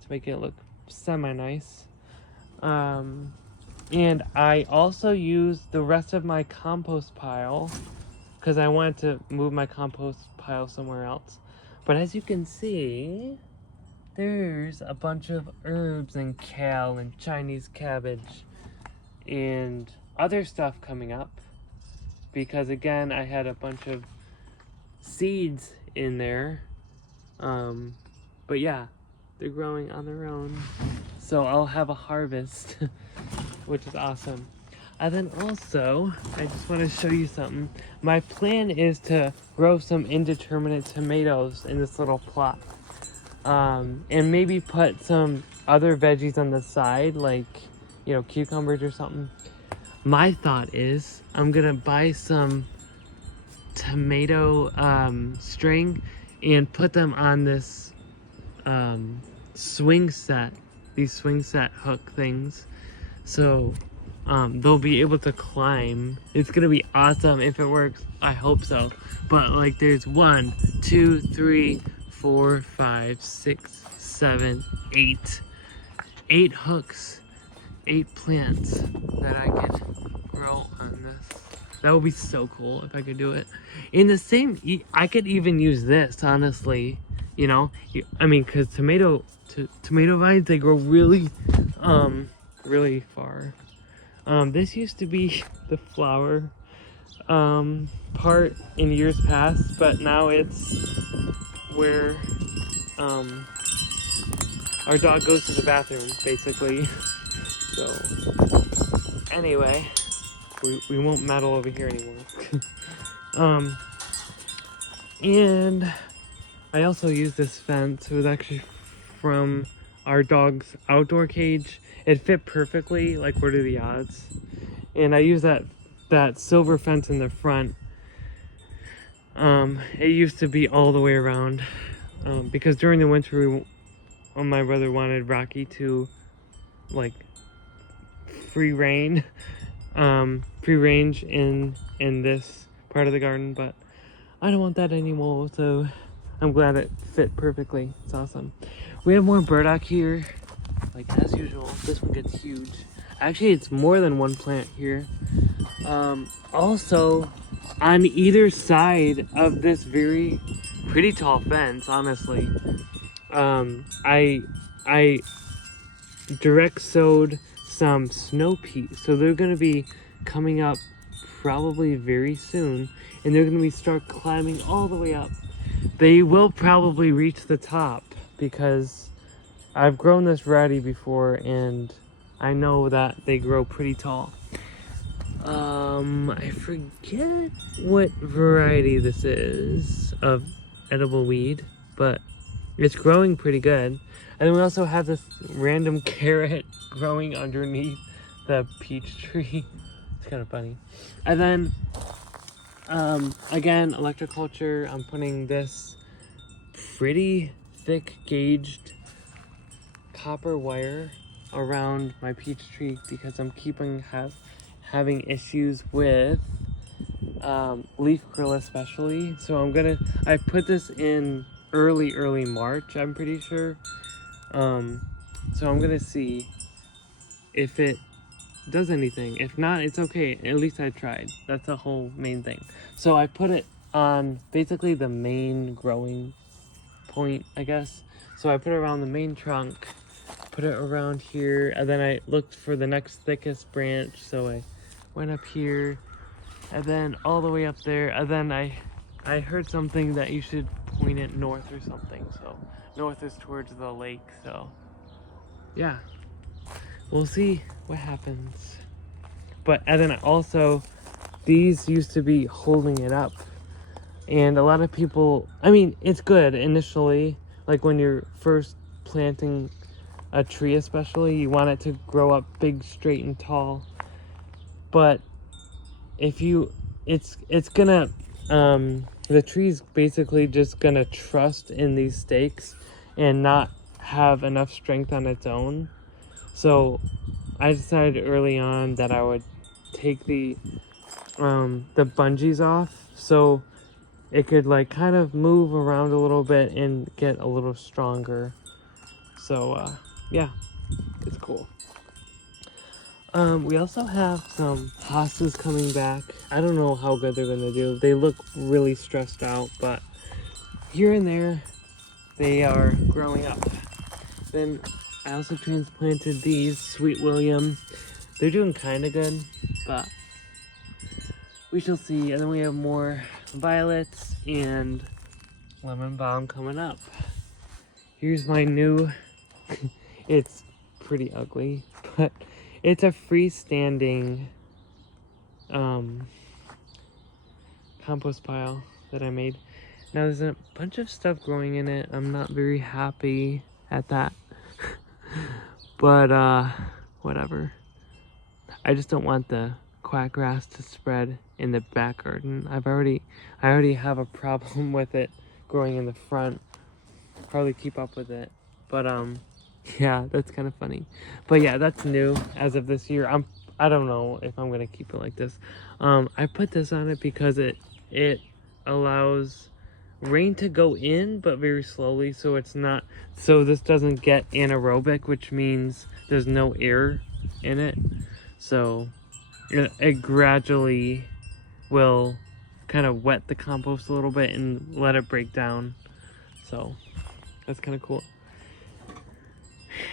to make it look semi-nice. And I also used the rest of my compost pile because I wanted to move my compost pile somewhere else. But as you can see, there's a bunch of herbs and kale and Chinese cabbage and other stuff coming up, because again, I had a bunch of seeds in there. But yeah, they're growing on their own. So I'll have a harvest, which is awesome. And then also, I just want to show you something. My plan is to grow some indeterminate tomatoes in this little plot. And maybe put some other veggies on the side, like, you know, cucumbers or something. My thought is I'm gonna buy some tomato string and put them on this swing set, these swing set hook things. So they'll be able to climb. It's gonna be awesome if it works. I hope so. But like there's 1, 2, 3, 4, 5, 6, 7, 8. 8 hooks, 8 plants that I could grow on this. That would be so cool if I could do it. In the same, I could even use this, honestly. You know, I mean, cause tomato vines, they grow really, really far. This used to be the flower part in years past, but now it's where our dog goes to the bathroom, basically. So anyway, we won't meddle over here anymore. And I also use this fence. It was actually from our dog's outdoor cage. It fit perfectly, like what are the odds? And I use that silver fence in the front. It used to be all the way around because during the winter my brother wanted Rocky to like free range in this part of the garden, but I don't want that anymore, so I'm glad it fit perfectly. It's awesome. We have more burdock here, like as usual. This one gets huge. Actually, it's more than one plant here. Also, on either side of this very pretty tall fence, honestly, I direct sowed some snow peas, so they're gonna be coming up probably very soon, and they're gonna start climbing all the way up. They will probably reach the top because I've grown this variety before and I know that they grow pretty tall. I forget what variety this is of edible weed, but it's growing pretty good. And then we also have this random carrot growing underneath the peach tree. It's kind of funny. And then, again, electroculture, I'm putting this pretty thick gauged copper wire around my peach tree because I'm having issues with leaf curl especially. So I put this in early March, I'm pretty sure. So I'm gonna see if it does anything. If not, it's okay. At least I tried. That's the whole main thing. So I put it on basically the main growing point, I guess. So I put it around the main trunk, put it around here, and then I looked for the next thickest branch. So I went up here and then all the way up there. And then I heard something that you should point it north or something. So north is towards the lake. So yeah, we'll see what happens. But and then also, these used to be holding it up, and a lot of people, I mean, it's good initially, like when you're first planting a tree especially, you want it to grow up big, straight, and tall. But if it's gonna the tree's basically just gonna trust in these stakes and not have enough strength on its own. So I decided early on that I would take the bungees off so it could like kind of move around a little bit and get a little stronger. So yeah, it's cool. We also have some hostas coming back. I don't know how good they're gonna do. They look really stressed out, but here and there they are growing up. Then I also transplanted these Sweet William. They're doing kind of good, but we shall see. And then we have more violets and lemon balm coming up. Here's my new, it's pretty ugly, but it's a freestanding compost pile that I made. Now there's a bunch of stuff growing in it. I'm not very happy at that. But whatever. I just don't want the quackgrass to spread in the back garden. I already have a problem with it growing in the front. Hardly keep up with it. But yeah, that's kind of funny. But yeah, that's new as of this year. I don't know if I'm gonna keep it like this. I put this on it because it allows rain to go in, but very slowly, so this doesn't get anaerobic, which means there's no air in it. So it gradually will kind of wet the compost a little bit and let it break down. So that's kind of cool.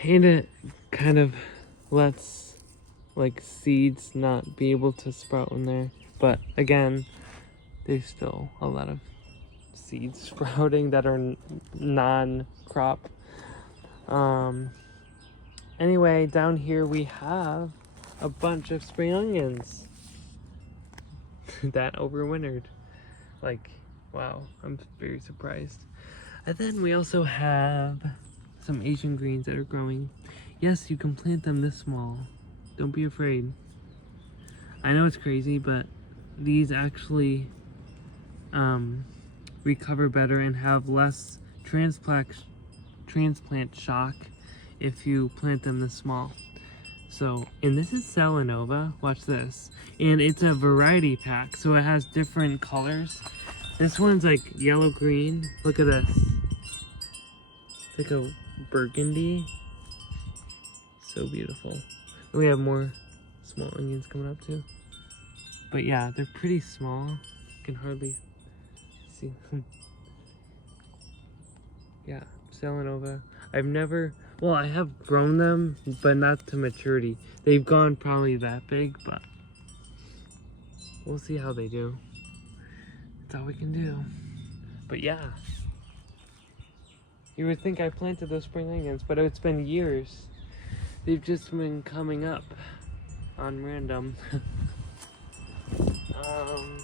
And it kind of lets like seeds not be able to sprout in there. But again, there's still a lot of seeds sprouting that are non-crop. Anyway, down here we have a bunch of spring onions that overwintered. Like, wow, I'm very surprised. And then we also have some Asian greens that are growing. Yes, you can plant them this small. Don't be afraid. I know it's crazy, but these actually recover better and have less transplant shock if you plant them this small. So, and this is Selenova, watch this. And it's a variety pack, so it has different colors. This one's like yellow green. Look at this. It's like a burgundy. So beautiful. And we have more small onions coming up too. But yeah, they're pretty small. You can hardly see them. Yeah, Selenova. I have grown them, but not to maturity. They've gone probably that big, but we'll see how they do. That's all we can do. But yeah. You would think I planted those spring onions, but it's been years. They've just been coming up on random.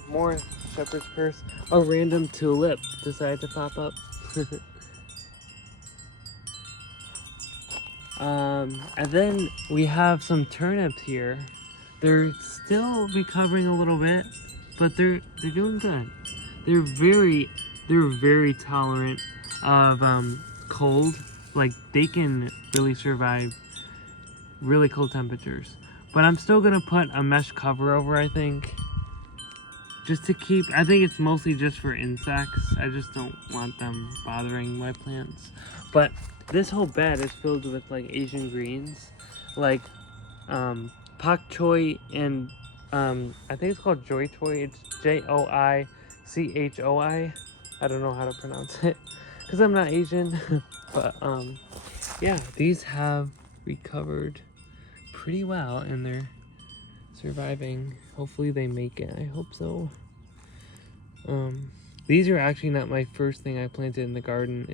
More shepherd's purse. A random tulip decided to pop up. And then we have some turnips here. They're still recovering a little bit, but they're doing good. They're very tolerant of cold. Like, they can really survive really cold temperatures. But I'm still gonna put a mesh cover over, I think. Just to keep, I think it's mostly just for insects. I just don't want them bothering my plants. But this whole bed is filled with like Asian greens, like pak choi and I think it's called joy choi. It's Joichoi. I don't know how to pronounce it because I'm not Asian. But yeah, these have recovered pretty well and they're surviving. Hopefully they make it. I hope so. These are actually not my first thing I planted in the garden.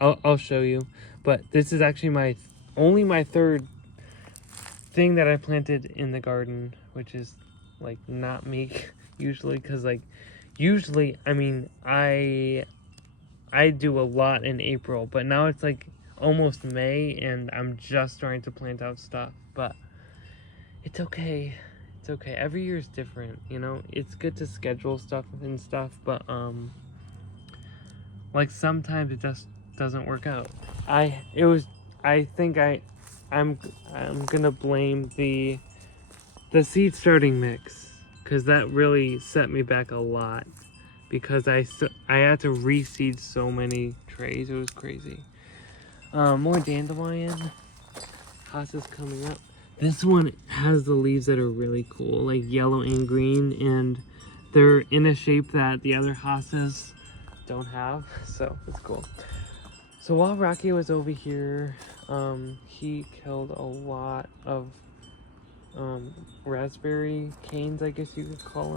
I'll show you, but this is actually only my third thing that I planted in the garden, which is like not me usually, because like usually I mean I do a lot in April, but now it's like almost May and I'm just starting to plant out stuff. But it's okay. It's okay. Every year is different, you know? It's good to schedule stuff and stuff, but like sometimes it just doesn't work out. I'm gonna blame the seed starting mix, because that really set me back a lot, because I had to reseed so many trays. It was crazy. More dandelion. Hostas coming up. This one has the leaves that are really cool, like yellow and green, and they're in a shape that the other hostas don't have, so it's cool. So while Rocky was over here, he killed a lot of raspberry canes, I guess you could call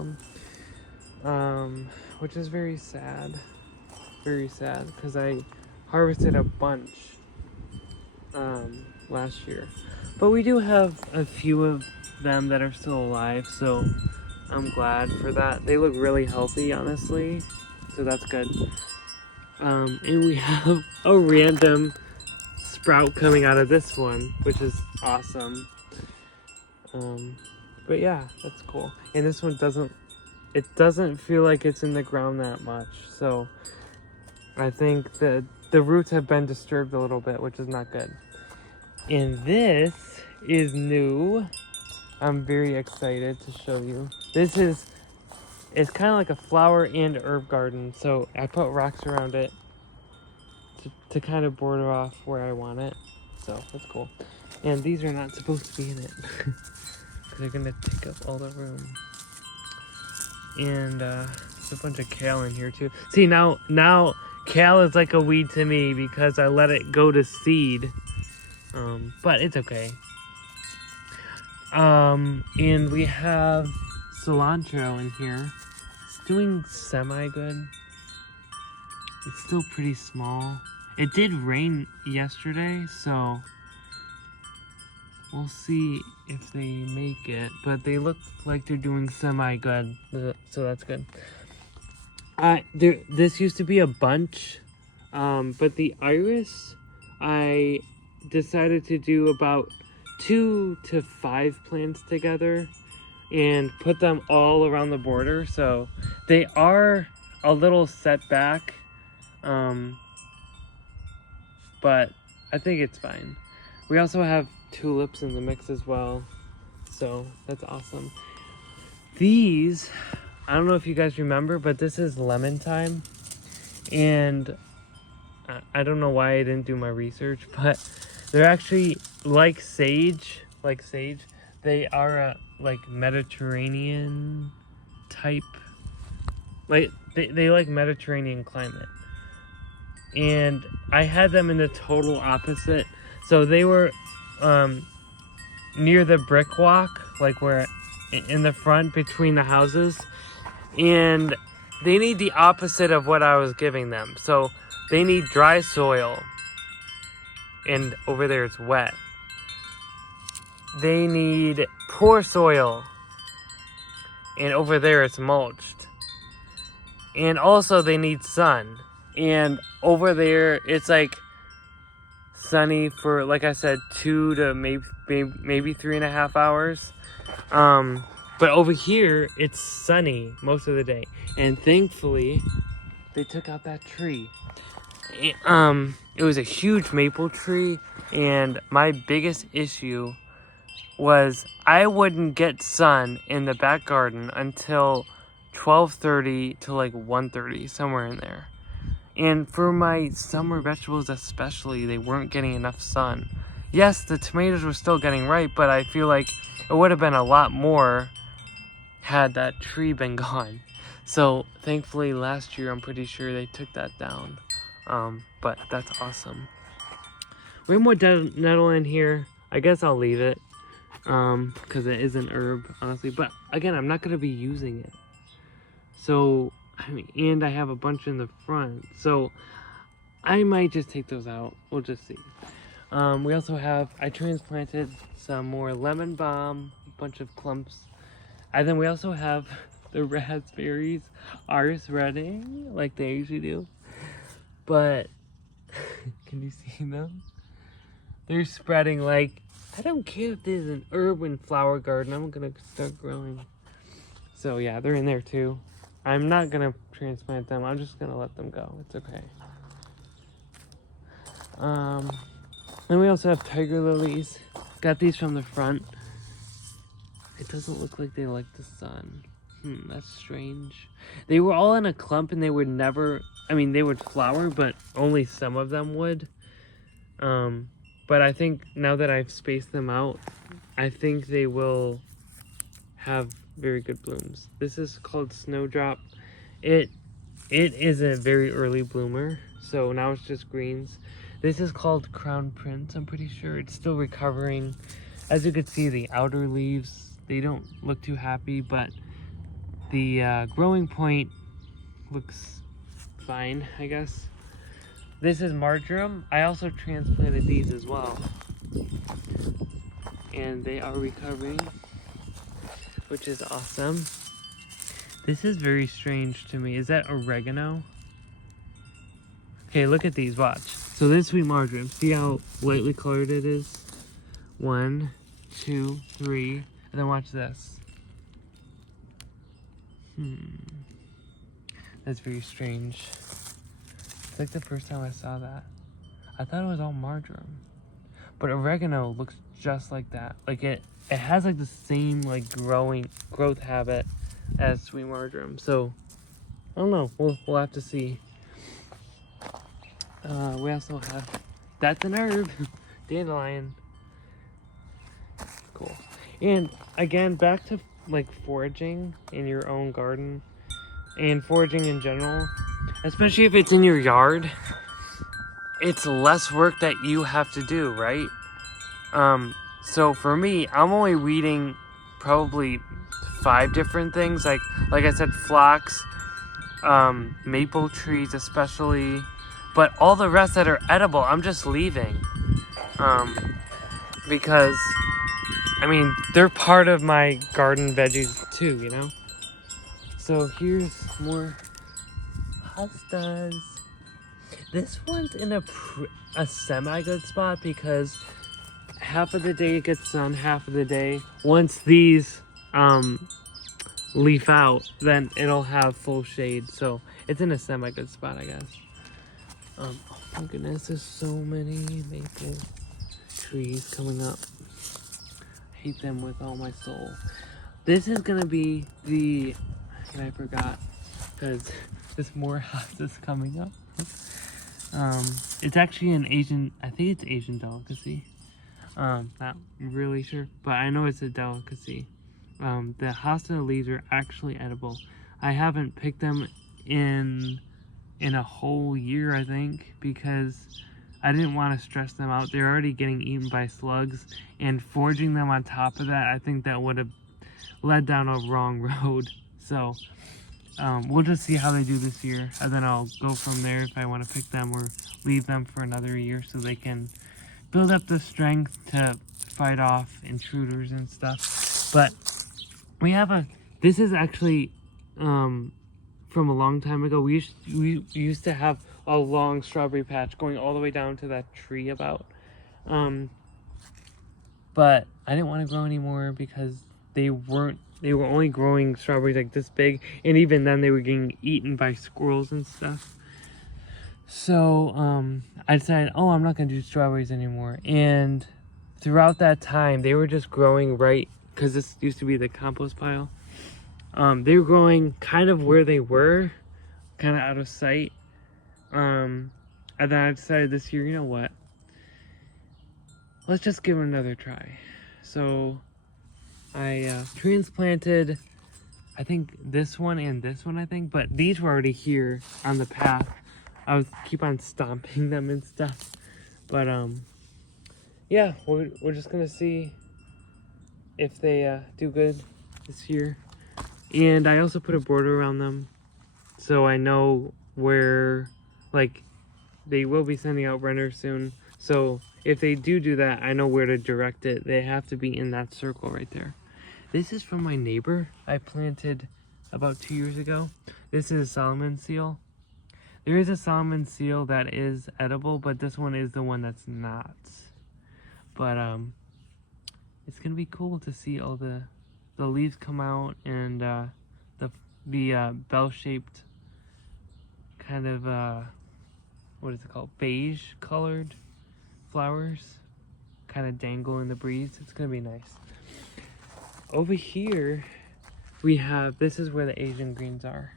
them, which is very sad, because I harvested a bunch last year. But we do have a few of them that are still alive, so I'm glad for that. They look really healthy, honestly, so that's good. And we have a random sprout coming out of this one, which is awesome. But yeah, that's cool. And this one doesn't feel like it's in the ground that much. So I think that the roots have been disturbed a little bit, which is not good. And this is new. I'm very excited to show you. It's kind of like a flower and herb garden. So I put rocks around it to kind of border off where I want it. So that's cool. And these are not supposed to be in it. They're gonna take up all the room. And there's a bunch of kale in here too. See, now kale is like a weed to me because I let it go to seed. But it's okay. And we have cilantro in here. It's doing semi-good. It's still pretty small. It did rain yesterday, so we'll see if they make it. But they look like they're doing semi-good, so that's good. This used to be a bunch, but the iris, I decided to do about 2 to 5 plants together and put them all around the border. So they are a little set back, but I think it's fine. We also have tulips in the mix as well, so that's awesome. These, I don't know if you guys remember, but this is lemon thyme, and I don't know why I didn't do my research, but they're actually like sage. They are a like Mediterranean type, like they like Mediterranean climate. And I had them in the total opposite. So they were near the brick walk, like where in the front between the houses, and they need the opposite of what I was giving them. So they need dry soil, and over there it's wet. They need poor soil, and over there it's mulched. And also they need sun, and over there it's like sunny for, like I said, 2 to maybe 3.5 hours. But over here it's sunny most of the day, and thankfully they took out that tree. It was a huge maple tree, and my biggest issue was I wouldn't get sun in the back garden until 12:30 to like 1:30, somewhere in there. And for my summer vegetables especially, they weren't getting enough sun. Yes, the tomatoes were still getting ripe, but I feel like it would have been a lot more had that tree been gone. So thankfully last year, I'm pretty sure they took that down. But that's awesome. We have more nettle in here. I guess I'll leave it, because it is an herb, honestly. But again, I'm not going to be using it. So, I mean, and I have a bunch in the front. So, I might just take those out. We'll just see. We also have, I transplanted some more lemon balm, a bunch of clumps. And then we also have the raspberries are spreading like they usually do. But, can you see them? They're spreading like, I don't care if this is an urban flower garden, I'm gonna start growing. So yeah, they're in there too. I'm not gonna transplant them, I'm just gonna let them go, it's okay. Then we also have tiger lilies. Got these from the front. It doesn't look like they like the sun. That's strange. They were all in a clump and they would never, they would flower, but only some of them would. But I think now that I've spaced them out, I think they will have very good blooms. This is called Snowdrop. It is a very early bloomer, so now it's just greens. This is called Crown Prince, I'm pretty sure. It's still recovering. As you can see, the outer leaves, they don't look too happy, but the growing point looks fine, I guess. This is marjoram. I also transplanted these as well. And they are recovering, which is awesome. This is very strange to me. Is that oregano? Okay, look at these, watch. So this sweet marjoram, see how lightly colored it is? 1, 2, 3, and then watch this. That's very strange. It's like the first time I saw that. I thought it was all marjoram. But oregano looks just like that. Like it has like the same like growth habit as sweet marjoram. So I don't know. We'll have to see. We also have, that's an herb, dandelion. Cool. And again, back to like foraging in your own garden and foraging in general, especially if it's in your yard, it's less work that you have to do, right? So for me, I'm only weeding probably 5 different things. Like I said, phlox, maple trees especially, but all the rest that are edible, I'm just leaving. Because, I mean, they're part of my garden veggies too, you know? So here's more hostas. This one's in a semi-good spot because half of the day it gets sun, half of the day. Once these leaf out, then it'll have full shade. So it's in a semi-good spot, I guess. Oh my goodness, there's so many maple trees coming up. I hate them with all my soul. This is gonna be the, and I forgot, because there's more houses coming up. It's actually an Asian, I think it's Asian delicacy. Not really sure, but I know it's a delicacy. The hosta leaves are actually edible. I haven't picked them in a whole year, I think, because I didn't want to stress them out. They're already getting eaten by slugs, and foraging them on top of that, I think that would have led down a wrong road. So we'll just see how they do this year, and then I'll go from there if I want to pick them or leave them for another year so they can build up the strength to fight off intruders and stuff. But we have this is actually from a long time ago. We used to have a long strawberry patch going all the way down to that tree about. But I didn't want to grow anymore because they were only growing strawberries like this big, and even then they were getting eaten by squirrels and stuff. So I decided, I'm not gonna do strawberries anymore. And throughout that time, they were just growing right, because this used to be the compost pile. They were growing kind of where they were, kind of out of sight. And then I decided this year, you know what? Let's just give it another try. So I transplanted, I think this one and this one, I think, but these were already here on the path. I would keep on stomping them and stuff. But yeah, we're just gonna see if they do good this year. And I also put a border around them, so I know where, like, they will be sending out runners soon. So if they do that, I know where to direct it. They have to be in that circle right there. This is from my neighbor I planted about 2 years ago. This is a Solomon seal. There is a Solomon seal that is edible, but this one is the one that's not. But it's gonna be cool to see all the leaves come out, and the bell-shaped kind of what is it called, beige colored flowers kind of dangle in the breeze. It's gonna be nice. Over here we have, this is where the Asian greens are.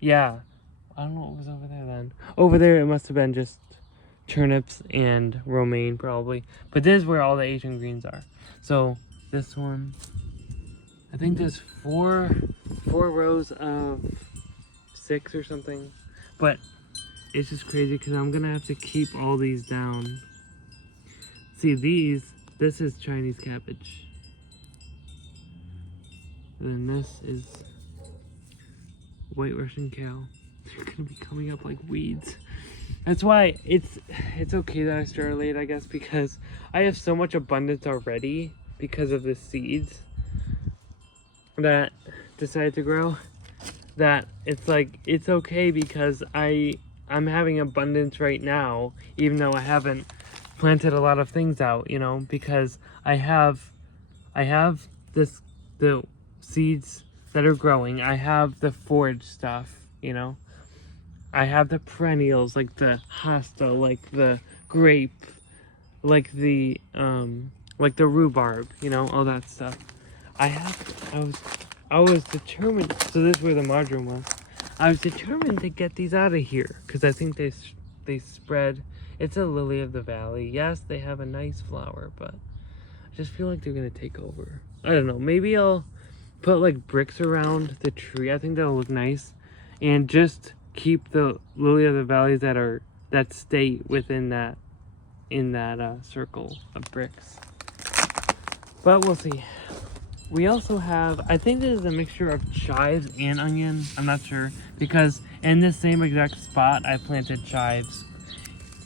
Yeah, I don't know what was over there then. Over there it must have been just turnips and romaine probably, but this is where all the Asian greens are. So this one, I think there's four rows of 6 or something, but it's just crazy because I'm gonna have to keep all these down. See, this is Chinese cabbage, and then this is white Russian cow. They're gonna be coming up like weeds. That's why it's okay that I started late, I guess, because I have so much abundance already because of the seeds that decided to grow, that it's like, it's okay because I'm having abundance right now, even though I haven't planted a lot of things out, you know, because I have the seeds that are growing. I have the forage stuff, you know. I have the perennials like the hosta, like the grape, like the rhubarb, you know, all that stuff. I was determined. So this is where the marjoram was. I was determined to get these out of here because I think they spread. It's a lily of the valley. Yes, they have a nice flower, but I just feel like they're gonna take over. I don't know. Maybe I'll put like bricks around the tree. I think that'll look nice, and just keep the lily of the valleys that stay within that circle of bricks. But we'll see. We also have, I think this is a mixture of chives and onion. I'm not sure, because in this same exact spot I planted chives.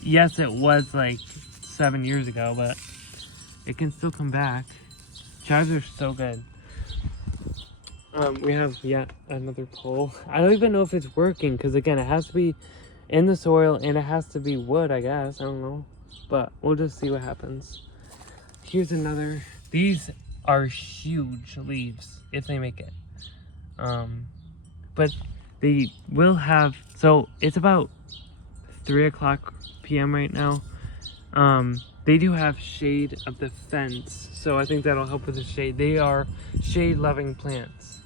Yes, it was like 7 years ago, but it can still come back. Chives are so good. We have yet another pole. I don't even know if it's working, because again, it has to be in the soil and it has to be wood, I guess. I don't know, but we'll just see what happens. Here's another. These are huge leaves if they make it. But they will have, so it's about 3:00 p.m. right now. They do have shade of the fence, so I think that'll help with the shade. They are shade-loving plants.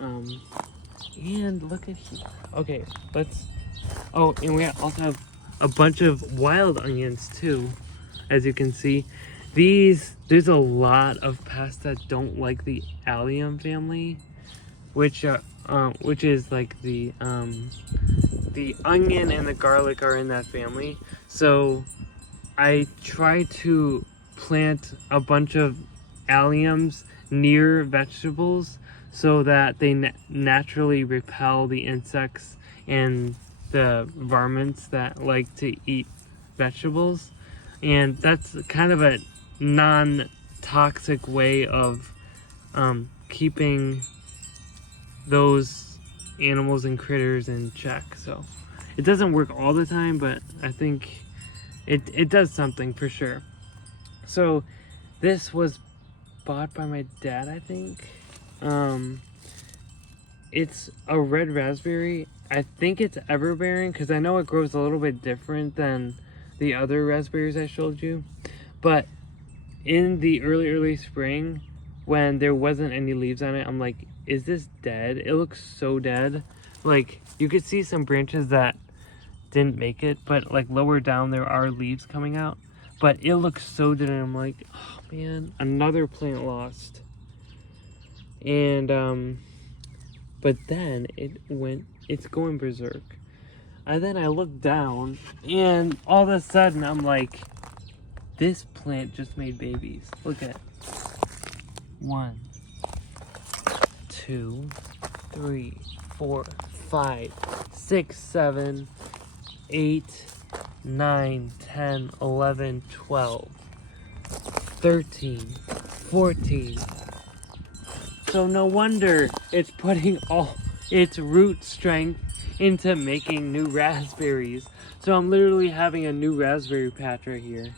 And look at here. Okay, let's. Oh, and we also have a bunch of wild onions too, as you can see. There's a lot of pests that don't like the allium family, which is like the onion and the garlic are in that family. So I try to plant a bunch of alliums near vegetables so that they naturally repel the insects and the varmints that like to eat vegetables. And that's kind of a non-toxic way of keeping those animals and critters in check. So it doesn't work all the time, but I think it does something for sure. So this was bought by my dad, I think. It's a red raspberry. I think it's everbearing because I know it grows a little bit different than the other raspberries I showed you. But in the early spring, when there wasn't any leaves on it, I'm like, is this dead? It looks so dead. Like, you could see some branches that didn't make it, but like lower down there are leaves coming out. But it looks so dead, and I'm like, oh man, another plant lost. And but then it's going berserk. And then I look down, and all of a sudden I'm like, this plant just made babies. Look at it. 1, 2, 3, 4, 5, 6, 7, 8, 9, 10, 11, 12, 13, 14. So no wonder it's putting all its root strength into making new raspberries. So I'm literally having a new raspberry patch right here,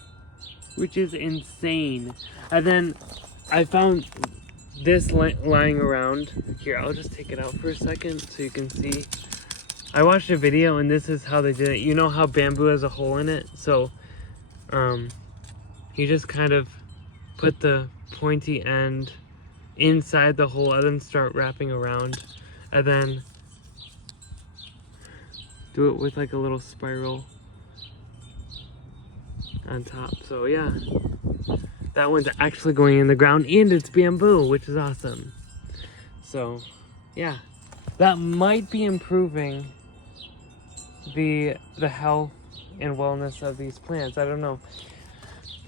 which is insane. And then I found this lying around. Here, I'll just take it out for a second so you can see. I watched a video and this is how they did it. You know how bamboo has a hole in it? So you just kind of put the pointy end inside the hole and then start wrapping around, and then do it with like a little spiral on top. So yeah, that one's actually going in the ground and it's bamboo, which is awesome. So yeah, that might be improving the health and wellness of these plants. I don't know.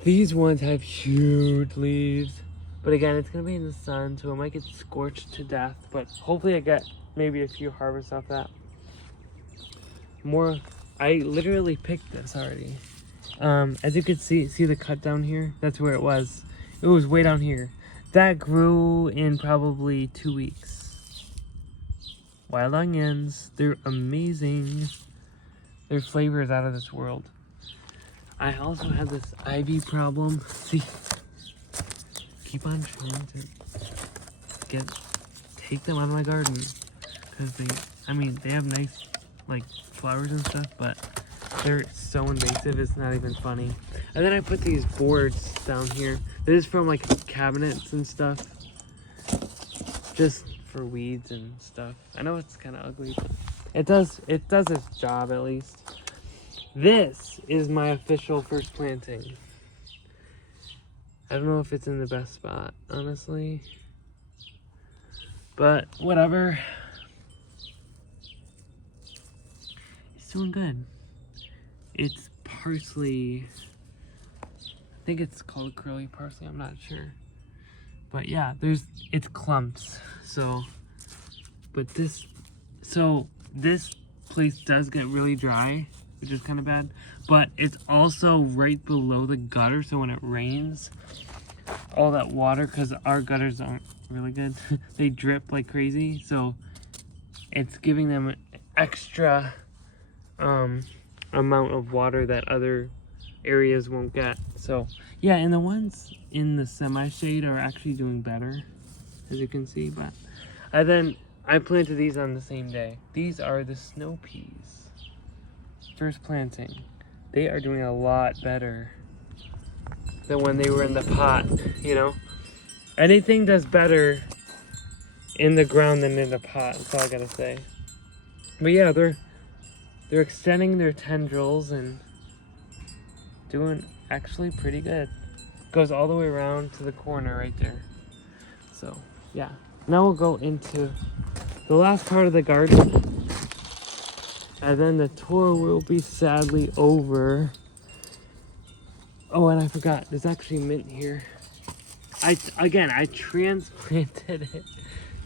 These ones have huge leaves, but again, it's gonna be in the sun, so it might get scorched to death, but hopefully I get maybe a few harvests off that. More, I literally picked this already. As you can see the cut down here? That's where it was. It was way down here. That grew in probably 2 weeks. wild onions. They're amazing. Their flavor is out of this world. I also have this ivy problem. See, keep on trying to take them out of my garden because they have nice like flowers and stuff, but they're so invasive. It's not even funny. And then I put these boards down here. This is from like cabinets and stuff, just for weeds and stuff. I know it's kind of ugly, but it does its job at least. This is my official first planting. I don't know if it's in the best spot, honestly, but whatever. It's doing good. It's parsley. I think it's called curly parsley, I'm not sure. But yeah, it's clumps. So this place does get really dry, which is kind of bad, but it's also right below the gutter, so when it rains, all that water, because our gutters aren't really good, they drip like crazy, so it's giving them extra amount of water that other areas won't get. So yeah, and the ones in the semi-shade are actually doing better, as you can see. But I planted these on the same day. These are the snow peas. First planting. They are doing a lot better than when they were in the pot, you know? Anything does better in the ground than in the pot, that's all I gotta say. But yeah, they're extending their tendrils and doing actually pretty good. Goes all the way around to the corner right there. So yeah, now we'll go into the last part of the garden, and then the tour will be sadly over. Oh, and I forgot, there's actually mint here. I transplanted it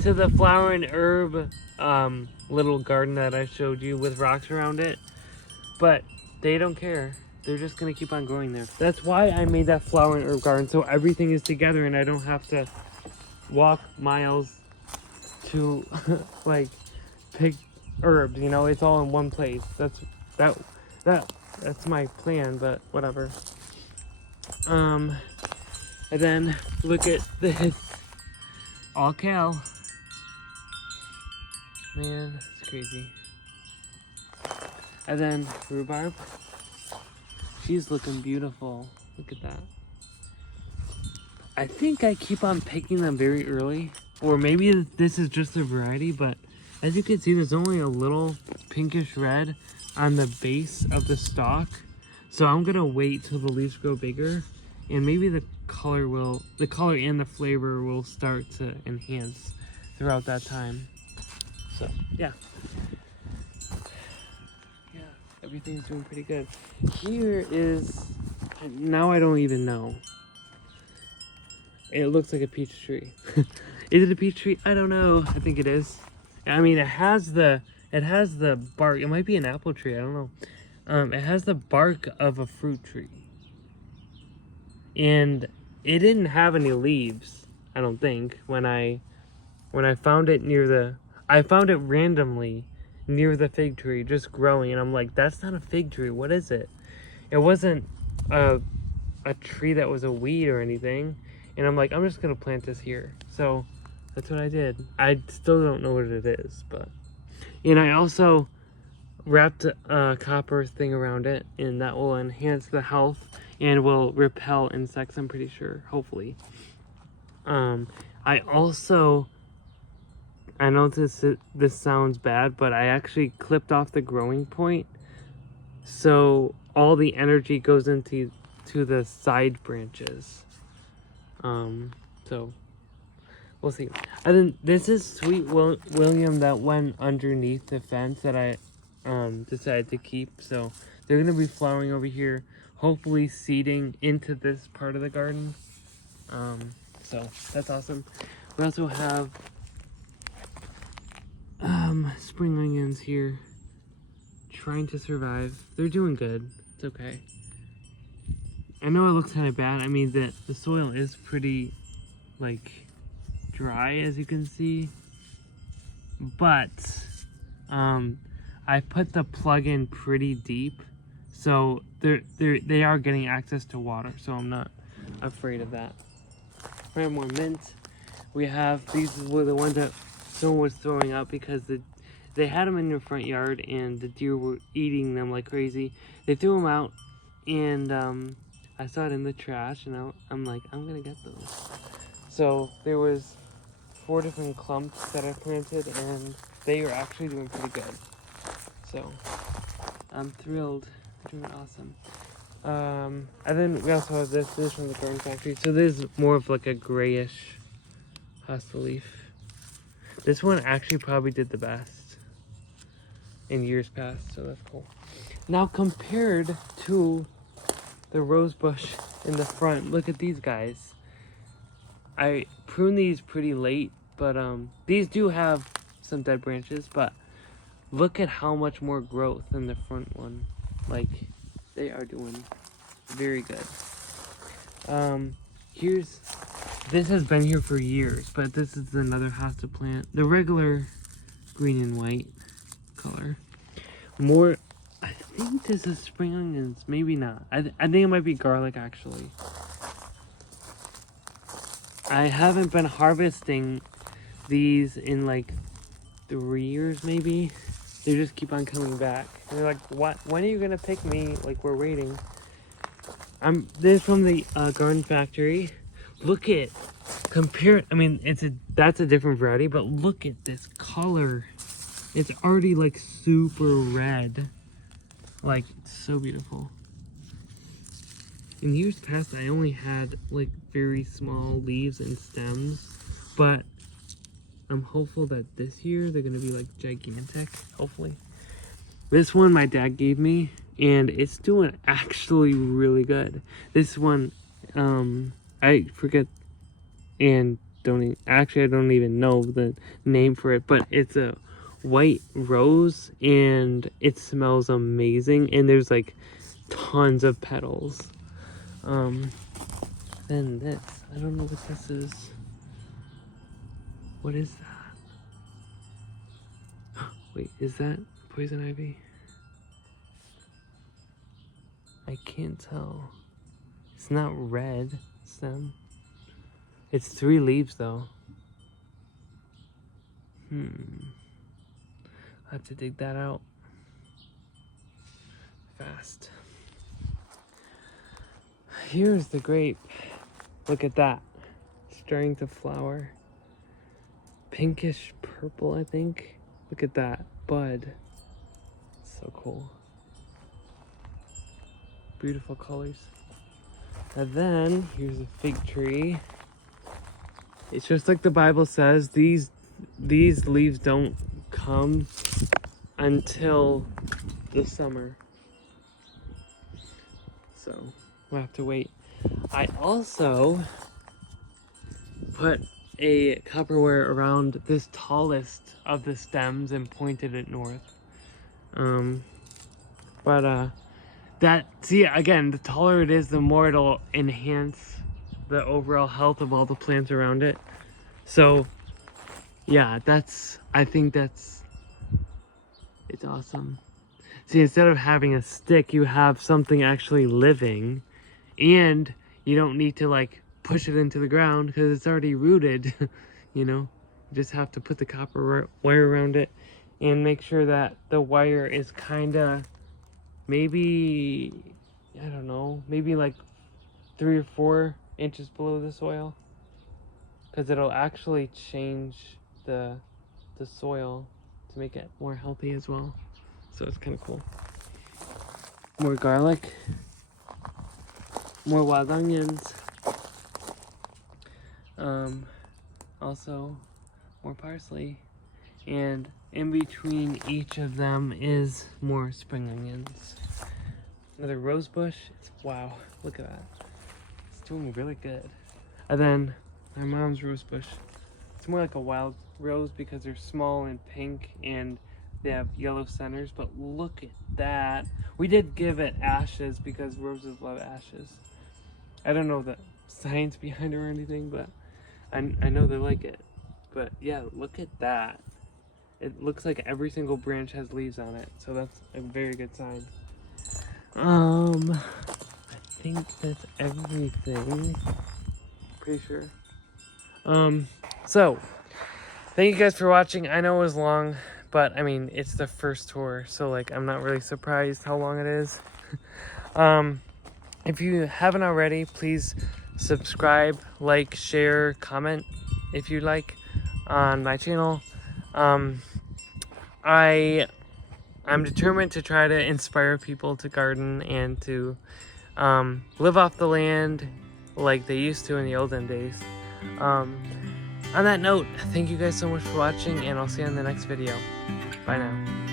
to the flower and herb little garden that I showed you with rocks around it, but they don't care. They're just gonna keep on growing there. That's why I made that flower and herb garden, so everything is together and I don't have to walk miles to like pick herbs, you know? It's all in one place. That's my plan, but whatever. And then look at this, all kale. Man, it's crazy. And then rhubarb. She's looking beautiful. Look at that. I think I keep on picking them very early, or maybe this is just a variety, but as you can see, there's only a little pinkish red on the base of the stalk. So I'm gonna wait till the leaves grow bigger, and maybe the color and the flavor will start to enhance throughout that time. So yeah. Everything's doing pretty good. Here is, now I don't even know. It looks like a peach tree. Is it a peach tree? I don't know. I think it is. I mean, it has the bark. It might be an apple tree. I don't know. It has the bark of a fruit tree. And it didn't have any leaves, I don't think, when I found it I found it randomly near the fig tree, just growing, and I'm like, that's not a fig tree, what is it? It wasn't a tree that was a weed or anything, and I'm like, I'm just gonna plant this here. So that's what I did. I still don't know what it is, but, and I also wrapped a copper thing around it, and that will enhance the health and will repel insects, I'm pretty sure, hopefully. I know this sounds bad, but I actually clipped off the growing point, so all the energy goes into the side branches. So we'll see. And then this is Sweet William that went underneath the fence that I decided to keep. So they're gonna be flowering over here, hopefully seeding into this part of the garden. So that's awesome. We also have spring onions here, trying to survive. They're doing good. It's okay. I know it looks kind of bad. I mean, the soil is pretty, like, dry, as you can see. But I put the plug in pretty deep, so they are getting access to water, so I'm not afraid of that. We have more mint. We have, these were the ones that someone was throwing out because they had them in their front yard and the deer were eating them like crazy. They threw them out, and I saw it in the trash, and I'm like, I'm gonna get those. So there was 4 different clumps that I planted, and they are actually doing pretty good. So I'm thrilled. They're doing awesome. And then we also have this from the Garden Factory. So this is more of like a grayish hostel leaf. This one actually probably did the best in years past, so that's cool. Now compared to the rose bush in the front, look at these guys. I pruned these pretty late, but these do have some dead branches, but look at how much more growth in the front one. Like, they are doing very good. This has been here for years, but this is another hosta plant. The regular green and white color. I think this is spring onions, maybe not. I think it might be garlic, actually. I haven't been harvesting these in like 3 years, maybe. They just keep on coming back. And they're like, "What? When are you gonna pick me? Like, we're waiting." This is from the Garden Factory. Look at, I mean, that's a different variety, but look at this color. It's already like super red. Like, it's so beautiful. In years past, I only had like very small leaves and stems, but I'm hopeful that this year they're gonna be like gigantic, hopefully. This one my dad gave me, and it's doing actually really good. This one, I forget, and I don't even know the name for it, but it's a white rose, and it smells amazing, and there's like tons of petals. Then this, I don't know what this is. What is that? Wait, is that poison ivy? I can't tell. It's not red stem. It's 3 leaves though. I'll have to dig that out fast. Here's the grape. Look at that. Starting to flower. Pinkish purple, I think. Look at that bud. So cool. Beautiful colors. And then here's a fig tree. It's just like the Bible says, these leaves don't come until the summer. So we'll have to wait. I also put a copper wire around this tallest of the stems and pointed it north. See, again, the taller it is, the more it'll enhance the overall health of all the plants around it. So yeah, I think it's awesome. See, instead of having a stick, you have something actually living, and you don't need to like push it into the ground because it's already rooted. You know, you just have to put the copper wire around it and make sure that the wire is kind of maybe, I don't know, maybe like 3 or 4 inches below the soil, because it'll actually change the soil to make it more healthy as well. So it's kind of cool. More garlic, more wild onions, also more parsley, and in between each of them is more spring onions. Another rose bush. Wow, look at that. It's doing really good. And then my mom's rose bush. It's more like a wild rose because they're small and pink and they have yellow centers, but look at that. We did give it ashes because roses love ashes. I don't know the science behind it or anything, but I know they like it. But yeah, look at that. It looks like every single branch has leaves on it, so that's a very good sign. I think that's everything. Pretty sure. So thank you guys for watching. I know it was long, but I mean, it's the first tour, so like I'm not really surprised how long it is. If you haven't already, please subscribe, like, share, comment if you like on my channel. I'm determined to try to inspire people to garden and to live off the land like they used to in the olden days. On that note, thank you guys so much for watching, and I'll see you in the next video. Bye now.